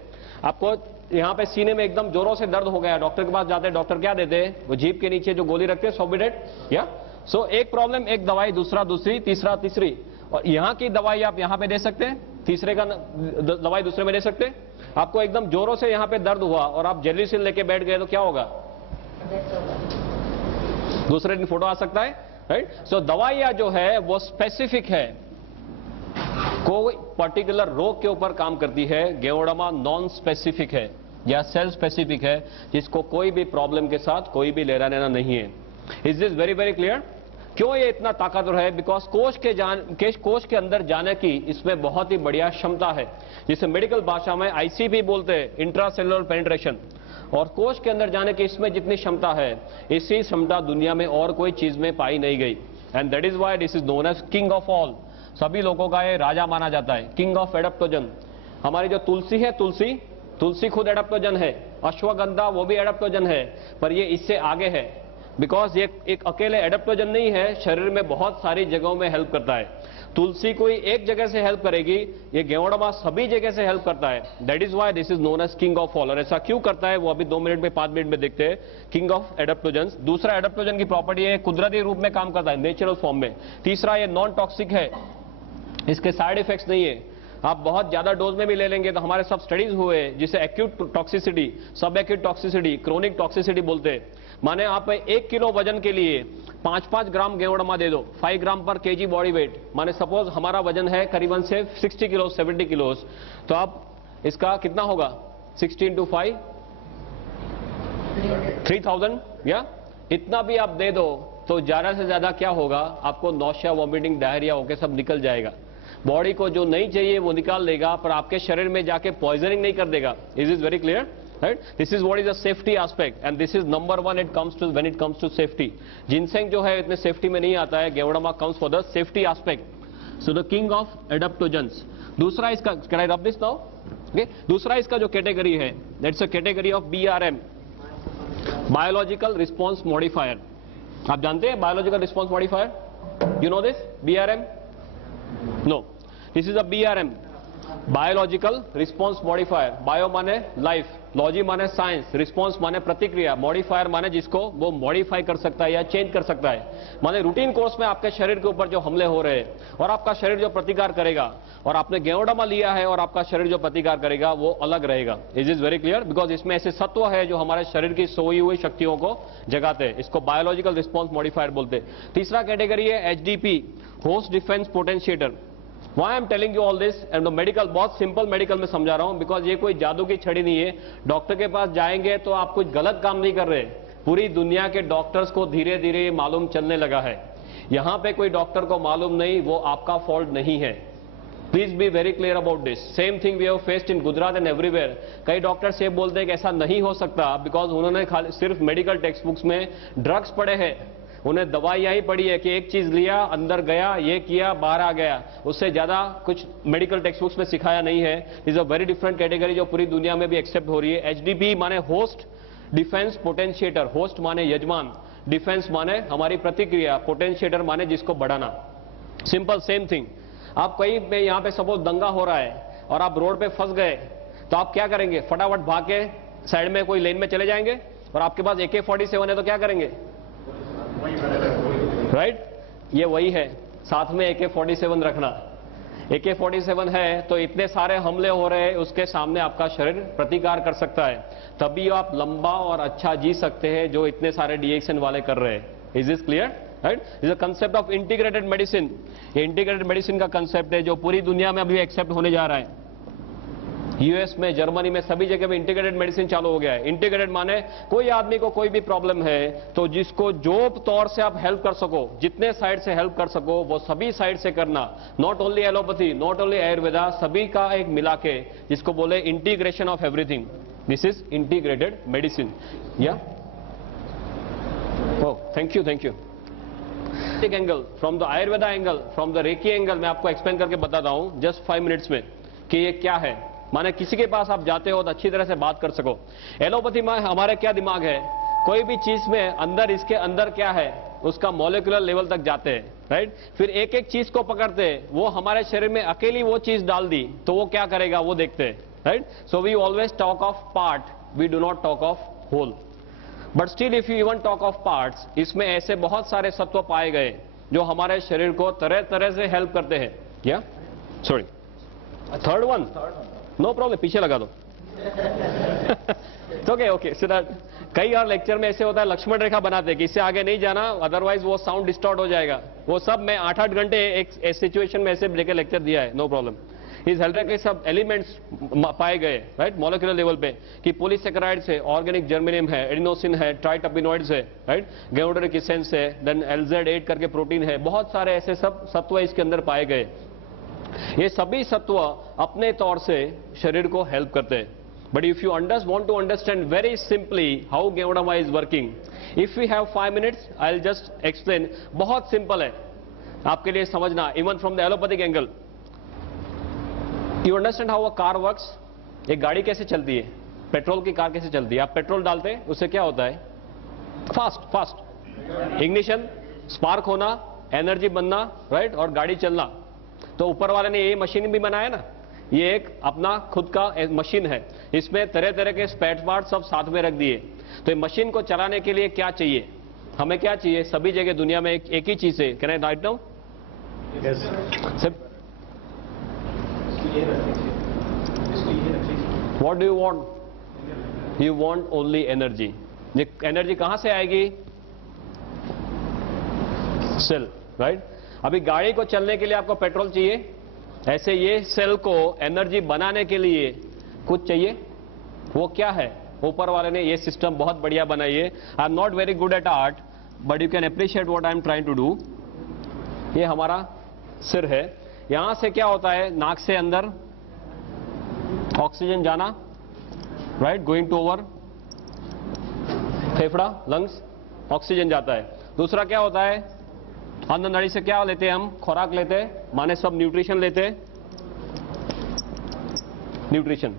आपको यहाँ पे सीने में एकदम जोरों से दर्द हो गया, डॉक्टर के पास जाते हैं, डॉक्टर क्या देते हैं, वो जीभ के नीचे जो गोली रखते हैं, सोबिडेट, या सो एक प्रॉब्लम एक दवाई, दूसरा दूसरी, तीसरा तीसरी। और यहाँ की दवाई आप यहाँ पे दे सकते हैं, तीसरे का दवाई दूसरे में दे सकते हैं। आपको एकदम जोरों से यहाँ पे दर्द हुआ और आप जेल्यूसिन लेके बैठ गए तो क्या होगा, दूसरे दिन फोटो आ सकता है, राइट। सो दवाइयां जो है वो स्पेसिफिक है, कोई पर्टिकुलर रोग के ऊपर काम करती है। गेवड़मा नॉन स्पेसिफिक है या सेल स्पेसिफिक है, जिसको कोई भी प्रॉब्लम के साथ कोई भी लेना देना नहीं है। Is this very very clear. क्यों ये इतना ताकतवर है, बिकॉज कोश के अंदर जाने की इसमें बहुत ही बढ़िया क्षमता है, जिसे मेडिकल भाषा में ICP बोलते हैं, इंट्रासेलुलर पेनिट्रेशन। और कोश के अंदर जाने की इसमें जितनी क्षमता है, इसी क्षमता दुनिया में और कोई चीज में पाई नहीं गई। And that is why this is known as king of all. सभी लोगों का ये राजा माना जाता है, किंग ऑफ एडाप्टोजन। हमारी जो तुलसी है, तुलसी खुद एडाप्टोजन है। अश्वगंधा वो भी एडाप्टोजन है, पर ये इससे आगे है, बिकॉज ये एक अकेले एडाप्टोजन नहीं है, शरीर में बहुत सारी जगहों में हेल्प करता है। तुलसी कोई एक जगह से हेल्प करेगी, ये गेवड़मा सभी जगह से हेल्प करता है। That is why this is known as king of all. और ऐसा क्यों करता है वो अभी 2 मिनट में 5 मिनट में देखते हैं। King of adaptogen. दूसरा, एडाप्टोजन की प्रॉपर्टी है कुदरती रूप में काम करता है, नेचुरल फॉर्म में। तीसरा, ये नॉन टॉक्सिक है, इसके साइड इफेक्ट्स नहीं है। आप बहुत ज्यादा डोज में भी ले लेंगे तो हमारे सब स्टडीज हुए जिसे एक्यूट टॉक्सिसिटी, सब एक्यूट टॉक्सिसिटी, क्रोनिक टॉक्सिसिटी बोलते हैं। माने आप 1 किलो वजन के लिए 5-5 ग्राम गेवड़मा दे दो, 5 ग्राम पर केजी बॉडी वेट। माने सपोज हमारा वजन है करीबन से 60 किलो 70 किलो, तो आप इसका कितना होगा, 60 × 5 3000, या इतना भी आप दे दो तो ज्यादा से ज्यादा क्या होगा, आपको नौशिया, वॉमिटिंग, डायरिया होकर सब निकल जाएगा। बॉडी को जो नहीं चाहिए वो निकाल लेगा, पर आपके शरीर में जाके पॉइजनिंग नहीं कर देगा। Is very clear, right. This is what is the safety aspect, and this is number 1 when it comes to safety. Ginseng जो है इतने सेफ्टी में नहीं आता है, ganoderma comes for the safety aspect. So the king of adaptogens. दूसरा इसका, can I rub this now, okay. दूसरा इसका जो कैटेगरी है, that's a category of BRM, biological response modifier. आप जानते हैं biological response modifier? You know this BRM? No, this is a BRM, biological response modifier. Bio माने life, logy माने science, response माने प्रतिक्रिया, मॉडिफायर माने जिसको वो मॉडिफाई कर सकता है या चेंज कर सकता है। माने रूटीन कोर्स में आपके शरीर के ऊपर जो हमले हो रहे हैं और आपका शरीर जो प्रतिकार करेगा, और आपने गेओडामा लिया है और आपका शरीर जो प्रतिकार करेगा वो अलग रहेगा। Is is very clear? Because इसमें ऐसे सत्व है जो हमारे शरीर की सोई हुई शक्तियों को जगाते हैं। इसको बायोलॉजिकल रिस्पॉन्स मॉडिफायर बोलते हैं। तीसरा कैटेगरी है HDP, host defence potentiator. Why I am telling you all this? and medical, बहुत सिंपल मेडिकल में समझा रहा हूं, बिकॉज ये कोई जादू की छड़ी नहीं है। डॉक्टर के पास जाएंगे तो आप कुछ गलत काम नहीं कर रहे। पूरी दुनिया के डॉक्टर्स को धीरे धीरे मालूम चलने लगा है। यहां पे कोई डॉक्टर को मालूम नहीं, वो आपका फॉल्ट नहीं है। Please be very clear about this. Same thing we have faced in Gujarat and everywhere. कई डॉक्टर्स ये बोलते हैं कि ऐसा नहीं हो सकता, बिकॉज उन्होंने सिर्फ मेडिकल टेक्स्ट बुक्स में ड्रग्स पढ़े हैं, उन्हें दवाइयां ही पड़ी है कि एक चीज लिया, अंदर गया, ये किया, बाहर आ गया। उससे ज्यादा कुछ मेडिकल टेक्स्ट बुक्स में सिखाया नहीं है। Is a very different category जो पूरी दुनिया में भी एक्सेप्ट हो रही है। HDP माने होस्ट डिफेंस पोटेंशिएटर। होस्ट माने यजमान, डिफेंस माने हमारी प्रतिक्रिया, पोटेंशिएटर माने जिसको बढ़ाना। Simple same thing. आप कहीं पे यहां पे सपोज दंगा हो रहा है और आप रोड पे फंस गए, तो आप क्या करेंगे? फटाफट भाग के साइड में कोई लेन में चले जाएंगे, और आपके पास AK-47 है तो क्या करेंगे? राइट? ये वही है, साथ में AK-47 रखना। AK-47 है तो इतने सारे हमले हो रहे हैं, उसके सामने आपका शरीर प्रतिकार कर सकता है। तभी आप लंबा और अच्छा जी सकते हैं जो इतने सारे DXN वाले कर रहे हैं। Is this clear? Right? Is a concept of integrated medicine. ये इंटीग्रेटेड मेडिसिन का कंसेप्ट है जो पूरी दुनिया में अभी एक्सेप्ट होने जा रहा है। US में, जर्मनी में, सभी जगह में इंटीग्रेटेड मेडिसिन चालू हो गया है। इंटीग्रेटेड माने कोई आदमी को कोई भी प्रॉब्लम है तो जिसको जो तौर से आप हेल्प कर सको, जितने साइड से हेल्प कर सको वो सभी साइड से करना। Not only allopathy, not only Ayurveda, सभी का एक मिला के, जिसको बोले integration of everything. This is integrated medicine. या oh, thank you, thank you. एक angle, from the Ayurveda angle, from the reiki angle, मैं आपको एक्सप्लेन करके बताता हूं जस्ट 5 मिनट्स में कि ये क्या है। माने किसी के पास आप जाते हो तो अच्छी तरह से बात कर सको। एलोपैथी में हमारे क्या दिमाग है, कोई भी चीज में अंदर, इसके अंदर क्या है उसका मॉलिक्यूलर लेवल तक जाते हैं। राइट? फिर एक एक चीज को पकड़ते हैं, वो हमारे शरीर में अकेली वो चीज डाल दी तो वो क्या करेगा वो देखते हैं। Right? So we always talk of part, we do not talk of whole. But still if you even talk of parts, इसमें ऐसे बहुत सारे सत्व पाए गए जो हमारे शरीर को तरह तरह से हेल्प करते हैं। या sorry, third one, no problem, पीछे लगा दो। ओके ओके, सो दैट कई और लेक्चर में ऐसे होता है, लक्ष्मण रेखा बनाते हैं कि इससे आगे नहीं जाना, अदरवाइज वो साउंड डिस्टॉर्ट हो जाएगा। वो सब मैं 8-8 घंटे एक सिचुएशन में ऐसे लेकर लेक्चर दिया है, नो प्रॉब्लम। इस हेल्थ के सब एलिमेंट्स पाए गए, राइट, मॉलिक्यूलर लेवल पे, कि पॉलीसेकेराइड्स है, ऑर्गेनिक जर्मेनियम है, एडिनोसिन है, ट्राइटर्पिनॉइड्स है, राइट, गेओडरिक एसेंस है, देन LZ8 करके प्रोटीन है, बहुत सारे ऐसे सब सत्व इसके अंदर पाए गए। ये सभी सत्व अपने तौर से शरीर को हेल्प करते हैं। But if you want to understand very simply how Geodama is working, if we have 5 minutes, I'll just explain. बहुत सिंपल है आपके लिए समझना, even from the allopathic angle. You understand how a car works? एक गाड़ी कैसे चलती है, पेट्रोल की कार कैसे चलती है? आप पेट्रोल डालते हैं, उससे क्या होता है? फास्ट इग्निशन, स्पार्क होना, एनर्जी बनना, राइट, और गाड़ी चलना। तो ऊपर वाले ने ये मशीन भी बनाया ना, ये एक अपना खुद का मशीन है, इसमें तरह तरह के स्पेयर पार्ट सब साथ में रख दिए। तो ये मशीन को चलाने के लिए क्या चाहिए, हमें क्या चाहिए? सभी जगह दुनिया में एक ही चीज है। Can I write now? What do you want? You want only energy. ये एनर्जी कहां से आएगी? Cell, right. अभी गाड़ी को चलने के लिए आपको पेट्रोल चाहिए, ऐसे ये सेल को एनर्जी बनाने के लिए कुछ चाहिए। वो क्या है? ऊपर वाले ने ये सिस्टम बहुत बढ़िया बनाई है। I am not very good at art, but you can appreciate what I am trying to do. ये हमारा सिर है, यहां से क्या होता है, नाक से अंदर ऑक्सीजन जाना, राइट, गोइंग टू ओवर फेफड़ा, लंग्स, ऑक्सीजन जाता है। दूसरा क्या होता है, अंदर नाड़ी से क्या लेते हैं हम? खुराक लेते हैं, माने सब न्यूट्रिशन लेते हैं, न्यूट्रिशन।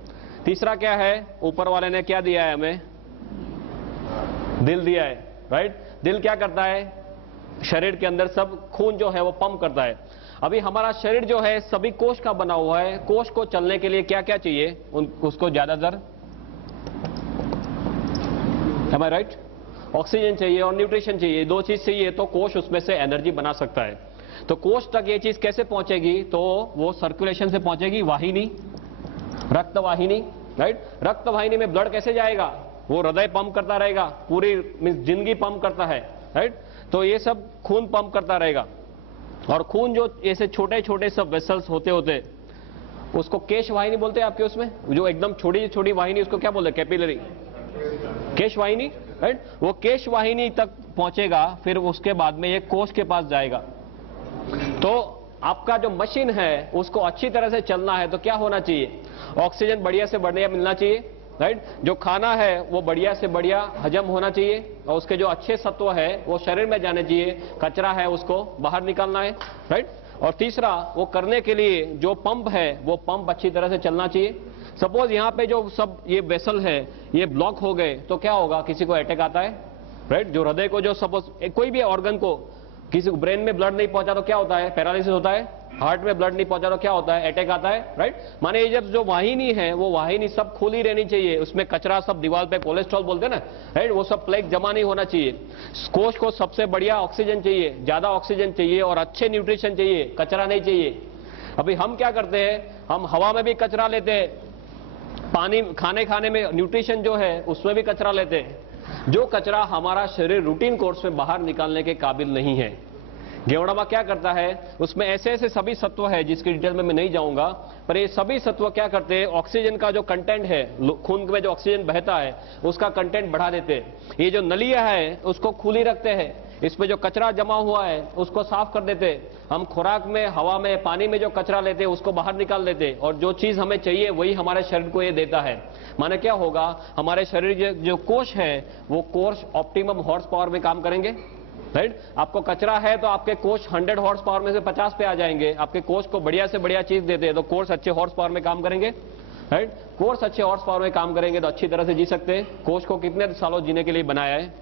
तीसरा क्या है, ऊपर वाले ने क्या दिया है हमें? दिल दिया है, राइट। दिल क्या करता है? शरीर के अंदर सब खून जो है वो पंप करता है। अभी हमारा शरीर जो है सभी कोष का बना हुआ है। कोष को चलने के लिए क्या क्या चाहिए? उसको ज्यादातर, am I right? ऑक्सीजन चाहिए और न्यूट्रिशन चाहिए, दो चीज चाहिए तो कोष उसमें से एनर्जी बना सकता है। तो कोष तक ये चीज कैसे पहुंचेगी? तो वो सर्कुलेशन से पहुंचेगी, वाहिनी, रक्त वाहिनी, राइट? रक्त वाहिनी में ब्लड कैसे जाएगा? वो हृदय पंप करता रहेगा, पूरी जिंदगी पंप करता है, राइट? तो ये सब खून पंप करता रहेगा। और खून जो ऐसे छोटे छोटे सब वेसल्स होते होते उसको केश वाहिनी बोलते हैं आपके उसमें, जो एकदम छोटी छोटी वाहिनी उसको क्या बोलते हैं? कैपिलरी, केश वाहिनी, राइट? वो केश वाहिनी तक पहुंचेगा, फिर उसके बाद में ये कोष के पास जाएगा। तो आपका जो मशीन है उसको अच्छी तरह से चलना है तो क्या होना चाहिए? ऑक्सीजन बढ़िया से बढ़िया मिलना चाहिए, राइट? जो खाना है वो बढ़िया से बढ़िया हजम होना चाहिए और उसके जो अच्छे सत्व है वो शरीर में जाने चाहिए, कचरा है उसको बाहर निकालना है, राइट? और तीसरा, वो करने के लिए जो पंप है वो पंप अच्छी तरह से चलना चाहिए। सपोज यहाँ पे जो सब ये वेसल है ये ब्लॉक हो गए तो क्या होगा? किसी को अटैक आता है, राइट? जो हृदय को जो सपोज कोई भी ऑर्गन को, किसी को ब्रेन में ब्लड नहीं पहुंचा तो क्या होता है? पैरालिसिस होता है। हार्ट में ब्लड नहीं पहुंचा तो क्या होता है? अटैक आता है, राइट? माने जब जो वाहिनी है वो वाहिनी सब खुली रहनी चाहिए, उसमें कचरा सब दीवार पे कोलेस्ट्रॉल बोलते हैं ना, राइट? वो सब प्लेग जमा नहीं होना चाहिए। कोष को सबसे बढ़िया ऑक्सीजन चाहिए, ज्यादा ऑक्सीजन चाहिए और अच्छे न्यूट्रिशन चाहिए, कचरा नहीं चाहिए। अभी हम क्या करते हैं? हम हवा में भी कचरा लेते हैं, पानी खाने में न्यूट्रिशन जो है उसमें भी कचरा लेते हैं। जो कचरा हमारा शरीर रूटीन कोर्स में बाहर निकालने के काबिल नहीं है। गेवड़ामा क्या करता है? उसमें ऐसे ऐसे सभी सत्व है जिसकी डिटेल में मैं नहीं जाऊंगा, पर ये सभी सत्व क्या करते हैं? ऑक्सीजन का जो कंटेंट है, खून में जो ऑक्सीजन बहता है उसका कंटेंट बढ़ा देते हैं। ये जो नलियां है उसको खुली रखते हैं, इसमें जो कचरा जमा हुआ है उसको साफ कर देते हैं। हम खुराक में, हवा में, पानी में जो कचरा लेते हैं उसको बाहर निकाल देते हैं और जो चीज हमें चाहिए वही हमारे शरीर को ये देता है। माने क्या होगा? हमारे शरीर जो कोष है वो कोष ऑप्टिमम हॉर्स पावर में काम करेंगे, राइट? आपको कचरा है तो आपके कोष 100 हॉर्स पावर में से 50 पे आ जाएंगे। आपके कोष को बढ़िया से बढ़िया चीज देते हैं तो कोष अच्छे हॉर्स पावर में काम करेंगे, राइट? कोष अच्छे हॉर्स पावर में काम करेंगे तो अच्छी तरह से जी सकते हैं। कोष को कितने सालों जीने के लिए बनाया है?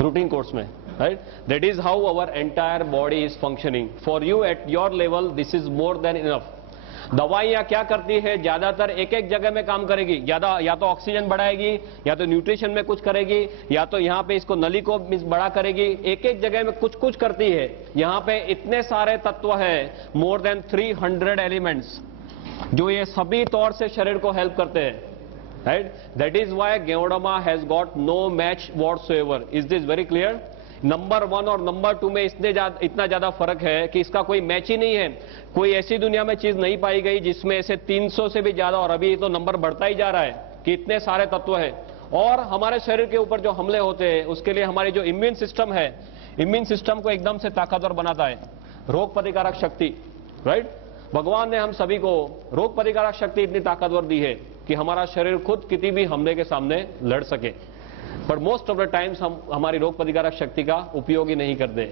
रूटीन कोर्स में, right? That is how our entire body is functioning. For you at your level this is more than enough. दवाइयां क्या करती है? ज्यादातर एक एक जगह में काम करेगी, ज्यादा या तो ऑक्सीजन बढ़ाएगी, या तो न्यूट्रिशन में कुछ करेगी, या तो यहाँ पे इसको नली को बड़ा करेगी। एक एक जगह में कुछ कुछ करती है। यहाँ पे इतने सारे तत्व है, मोर देन 300 एलिमेंट्स, जो ये सभी तौर से शरीर को हेल्प करते हैं, right? That is why ganoderma has got no match whatsoever. Is this very clear? Number 1 और नंबर 2 में इतना ज्यादा फर्क है कि इसका कोई मैच ही नहीं है। कोई ऐसी दुनिया में चीज नहीं पाई गई जिसमें ऐसे 300 से भी ज्यादा, और अभी तो नंबर बढ़ता ही जा रहा है कि इतने सारे तत्व है। और हमारे शरीर के ऊपर जो हमले होते हैं उसके लिए हमारी जो इम्यून सिस्टम है, इम्यून सिस्टम को एकदम से ताकतवर बनाता है। रोग प्रतिकारक शक्ति, राइट? भगवान ने हम सभी को रोग प्रतिकारक शक्ति इतनी ताकतवर दी है कि हमारा शरीर खुद किसी भी हमले के सामने लड़ सके। पर मोस्ट ऑफ द टाइम्स हम हमारी रोग प्रतिकारक शक्ति का उपयोग ही नहीं करते।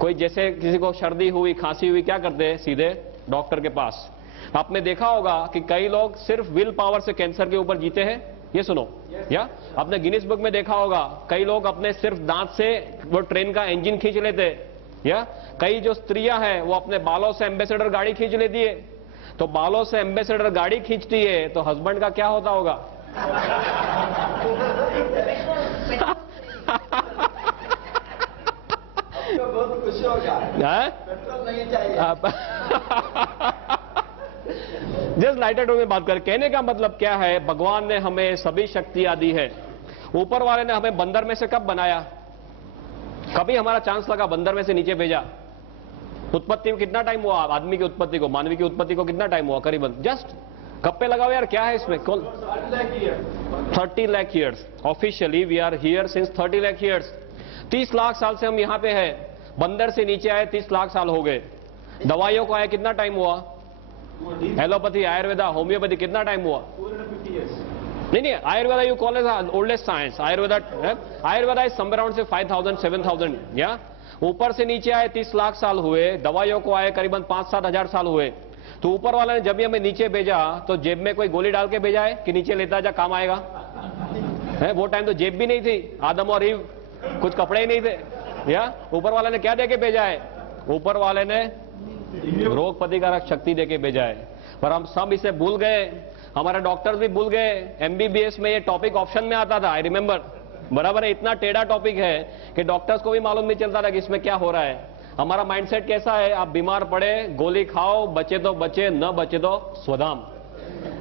कोई जैसे किसी को सर्दी हुई, खांसी हुई, क्या करते हैं? सीधे डॉक्टर के पास। आपने देखा होगा कि कई लोग सिर्फ विल पावर से कैंसर के ऊपर जीते हैं। ये सुनो, या आपने गिनीज बुक में देखा होगा कई लोग अपने सिर्फ दांत से वो ट्रेन का इंजन खींच लेते हैं, या कई जो स्त्रियां हैं वो अपने बालों से एम्बेसडर गाड़ी खींच लेती है। तो बालों से एम्बेसडर गाड़ी खींचती है तो हस्बैंड का क्या होता होगा? बहुत खुश होगा, पेट्रोल नहीं चाहिए। जस्ट लाइटर टू में बात कर, कहने का मतलब क्या है? भगवान ने हमें सभी शक्तियां दी है। ऊपर वाले ने हमें बंदर में से कब बनाया? कभी हमारा चांस लगा बंदर में से नीचे भेजा? उत्पत्ति में कितना टाइम हुआ? आदमी की उत्पत्ति को, मानवी की उत्पत्ति को कितना टाइम हुआ? करीबन जस्ट गप्पे लगाओ यार, क्या है इसमें? 30 lakh years. Officially we are here since 30 lakh years. 30 lakh साल से हम यहाँ पे हैं। बंदर से नीचे आए 30 लाख साल हो गए। दवाइयों को आए कितना टाइम हुआ? एलोपैथी, आयुर्वेदा, होम्योपैथी कितना टाइम हुआ? नहीं, Ayurveda you call as oldest science. Ayurveda is somewhere around से 5000 7000, या ऊपर से नीचे आए 30 लाख साल हुए। दवाइयों को आए करीबन 5-7 हजार साल हुए। तो ऊपर वाला ने जब भी हमें नीचे भेजा तो जेब में कोई गोली डाल के भेजा है कि नीचे लेता जा काम आएगा? है वो टाइम तो जेब भी नहीं थी। आदम और ईव कुछ कपड़े ही नहीं थे, या ऊपर वाले ने क्या देके भेजा है? ऊपर वाले ने रोग प्रतिकारक शक्ति देके भेजा है, पर हम सब इसे भूल गए। हमारे डॉक्टर्स भी भूल गए। एमबीबीएस में ये टॉपिक ऑप्शन में आता था, आई रिमेंबर, बराबर है। इतना टेढ़ा टॉपिक है कि डॉक्टर्स को भी मालूम नहीं चलता था कि इसमें क्या हो रहा है। हमारा माइंडसेट कैसा है? आप बीमार पड़े गोली खाओ, बचे तो बचे, न बचे तो स्वधाम।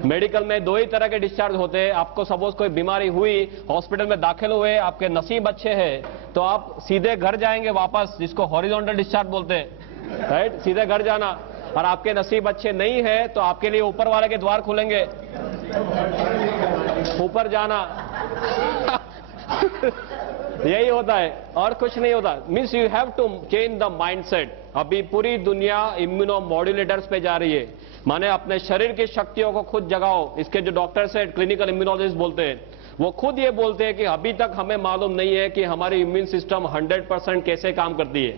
मेडिकल में दो ही तरह के डिस्चार्ज होते हैं। आपको सपोज कोई बीमारी हुई, हॉस्पिटल में दाखिल हुए, आपके नसीब अच्छे हैं तो आप सीधे घर जाएंगे वापस, जिसको हॉरिजॉन्टल डिस्चार्ज बोलते हैं, राइट? सीधे घर जाना। और आपके नसीब अच्छे नहीं है तो आपके लिए ऊपर वाले के द्वार खुलेंगे, ऊपर जाना। यही होता है और कुछ नहीं होता। Means you have to change the mindset. अभी पूरी दुनिया इम्यूनो मॉड्यूलेटर्स पे जा रही है, माने अपने शरीर की शक्तियों को खुद जगाओ। इसके जो डॉक्टर्स है, क्लिनिकल इम्यूनोलॉजिस्ट बोलते हैं, वो खुद ये बोलते हैं कि अभी तक हमें मालूम नहीं है कि हमारी इम्यून सिस्टम 100% कैसे काम करती है,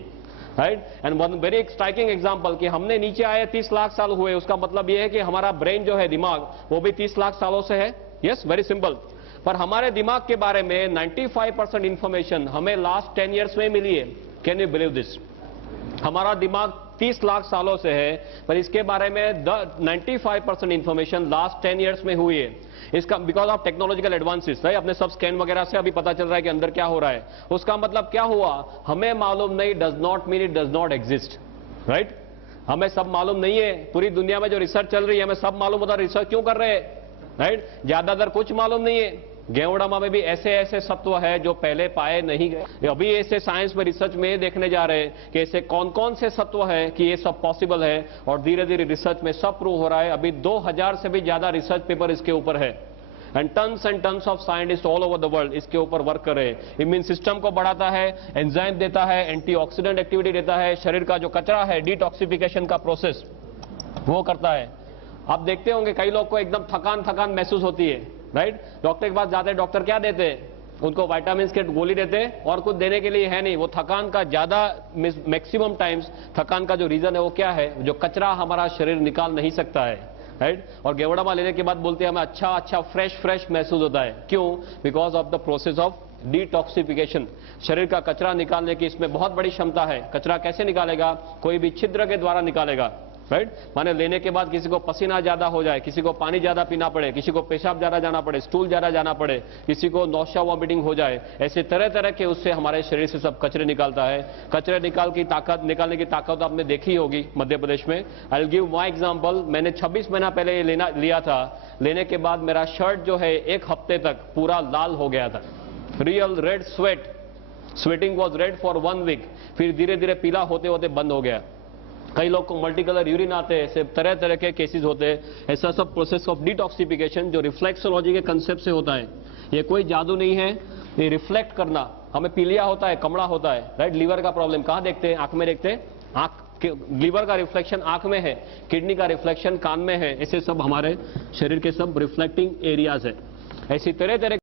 right? And one very striking example कि हमने नीचे आए 30 लाख साल हुए, उसका मतलब ये है कि हमारा ब्रेन जो है, दिमाग, वो भी 30 लाख सालों से है। Yes, very simple. पर हमारे दिमाग के बारे में 95% इंफॉर्मेशन हमें लास्ट 10 ईयर्स में मिली है। Can you believe this? हमारा दिमाग 30 लाख सालों से है, पर इसके बारे में 95% इंफॉर्मेशन लास्ट 10 ईयर्स में हुई है। इसका because of technological advances, right? अपने सब स्कैन वगैरह से अभी पता चल रहा है कि अंदर क्या हो रहा है। उसका मतलब क्या हुआ? हमें मालूम नहीं does not mean it does not exist, right? हमें सब मालूम नहीं है। पूरी दुनिया में जो रिसर्च चल रही है, हमें सब मालूम होता है, रिसर्च क्यों कर रहे हैं, राइट? ज्यादातर कुछ मालूम नहीं है। गेवड़ामा में भी ऐसे ऐसे सत्व है जो पहले पाए नहीं गए। अभी ऐसे साइंस में रिसर्च में देखने जा रहे हैं कि ऐसे कौन कौन से सत्व है कि ये सब पॉसिबल है, और धीरे धीरे रिसर्च में सब प्रूव हो रहा है। अभी 2000 से भी ज्यादा रिसर्च पेपर इसके ऊपर है, and tons of scientist all over the world इसके ऊपर वर्क कर रहे हैं। इम्यून सिस्टम को बढ़ाता है, एंजाइम देता है, एंटीऑक्सीडेंट एक्टिविटी देता है, शरीर का जो कचरा है, डिटॉक्सिफिकेशन का प्रोसेस वो करता है। आप देखते होंगे कई लोग को एकदम थकान थकान महसूस होती है, राइट? डॉक्टर के पास जाते हैं, डॉक्टर क्या देते हैं? उनको विटामिन के गोली देते हैं, और कुछ देने के लिए है नहीं। वो थकान का ज्यादा मैक्सिमम टाइम्स थकान का जो रीजन है वो क्या है? जो कचरा हमारा शरीर निकाल नहीं सकता है, राइट? और गेवड़ामा लेने के बाद बोलते हैं हमें अच्छा फ्रेश महसूस होता है। क्यों? Because of the process of detoxification. शरीर का कचरा निकालने की इसमें बहुत बड़ी क्षमता है। कचरा कैसे निकालेगा? कोई भी छिद्र के द्वारा निकालेगा, राइट? माने लेने के बाद किसी को पसीना ज्यादा हो जाए, किसी को पानी ज्यादा पीना पड़े, किसी को पेशाब ज्यादा जाना पड़े, स्टूल ज्यादा जाना पड़े, किसी को नौशा वॉमिटिंग हो जाए, ऐसे तरह तरह के उससे हमारे शरीर से सब कचरे निकालता है। कचरे निकालने की ताकत आपने देखी होगी मध्य प्रदेश में। I will give my example. मैंने 26 महीना पहले ये लिया था। लेने के बाद मेरा शर्ट जो है 1 हफ्ते तक पूरा लाल हो गया था। Real red sweating was red for 1 week. फिर धीरे धीरे पीला होते होते बंद हो गया। कई लोग को मल्टी कलर यूरिन आते हैं, ऐसे तरह तरह के केसेस होते हैं। ऐसा सब प्रोसेस ऑफ डिटॉक्सिफिकेशन जो रिफ्लेक्सोलॉजी के कंसेप्ट से होता है। ये कोई जादू नहीं है, ये रिफ्लेक्ट करना। हमें पीलिया होता है, कमड़ा होता है, राइट? लीवर का प्रॉब्लम कहाँ देखते हैं? आंख में देखते हैं। आंख लीवर का रिफ्लेक्शन आंख में है, किडनी का रिफ्लेक्शन कान में है। ऐसे सब हमारे शरीर के सब रिफ्लेक्टिंग एरियाज है। ऐसी तरह तरह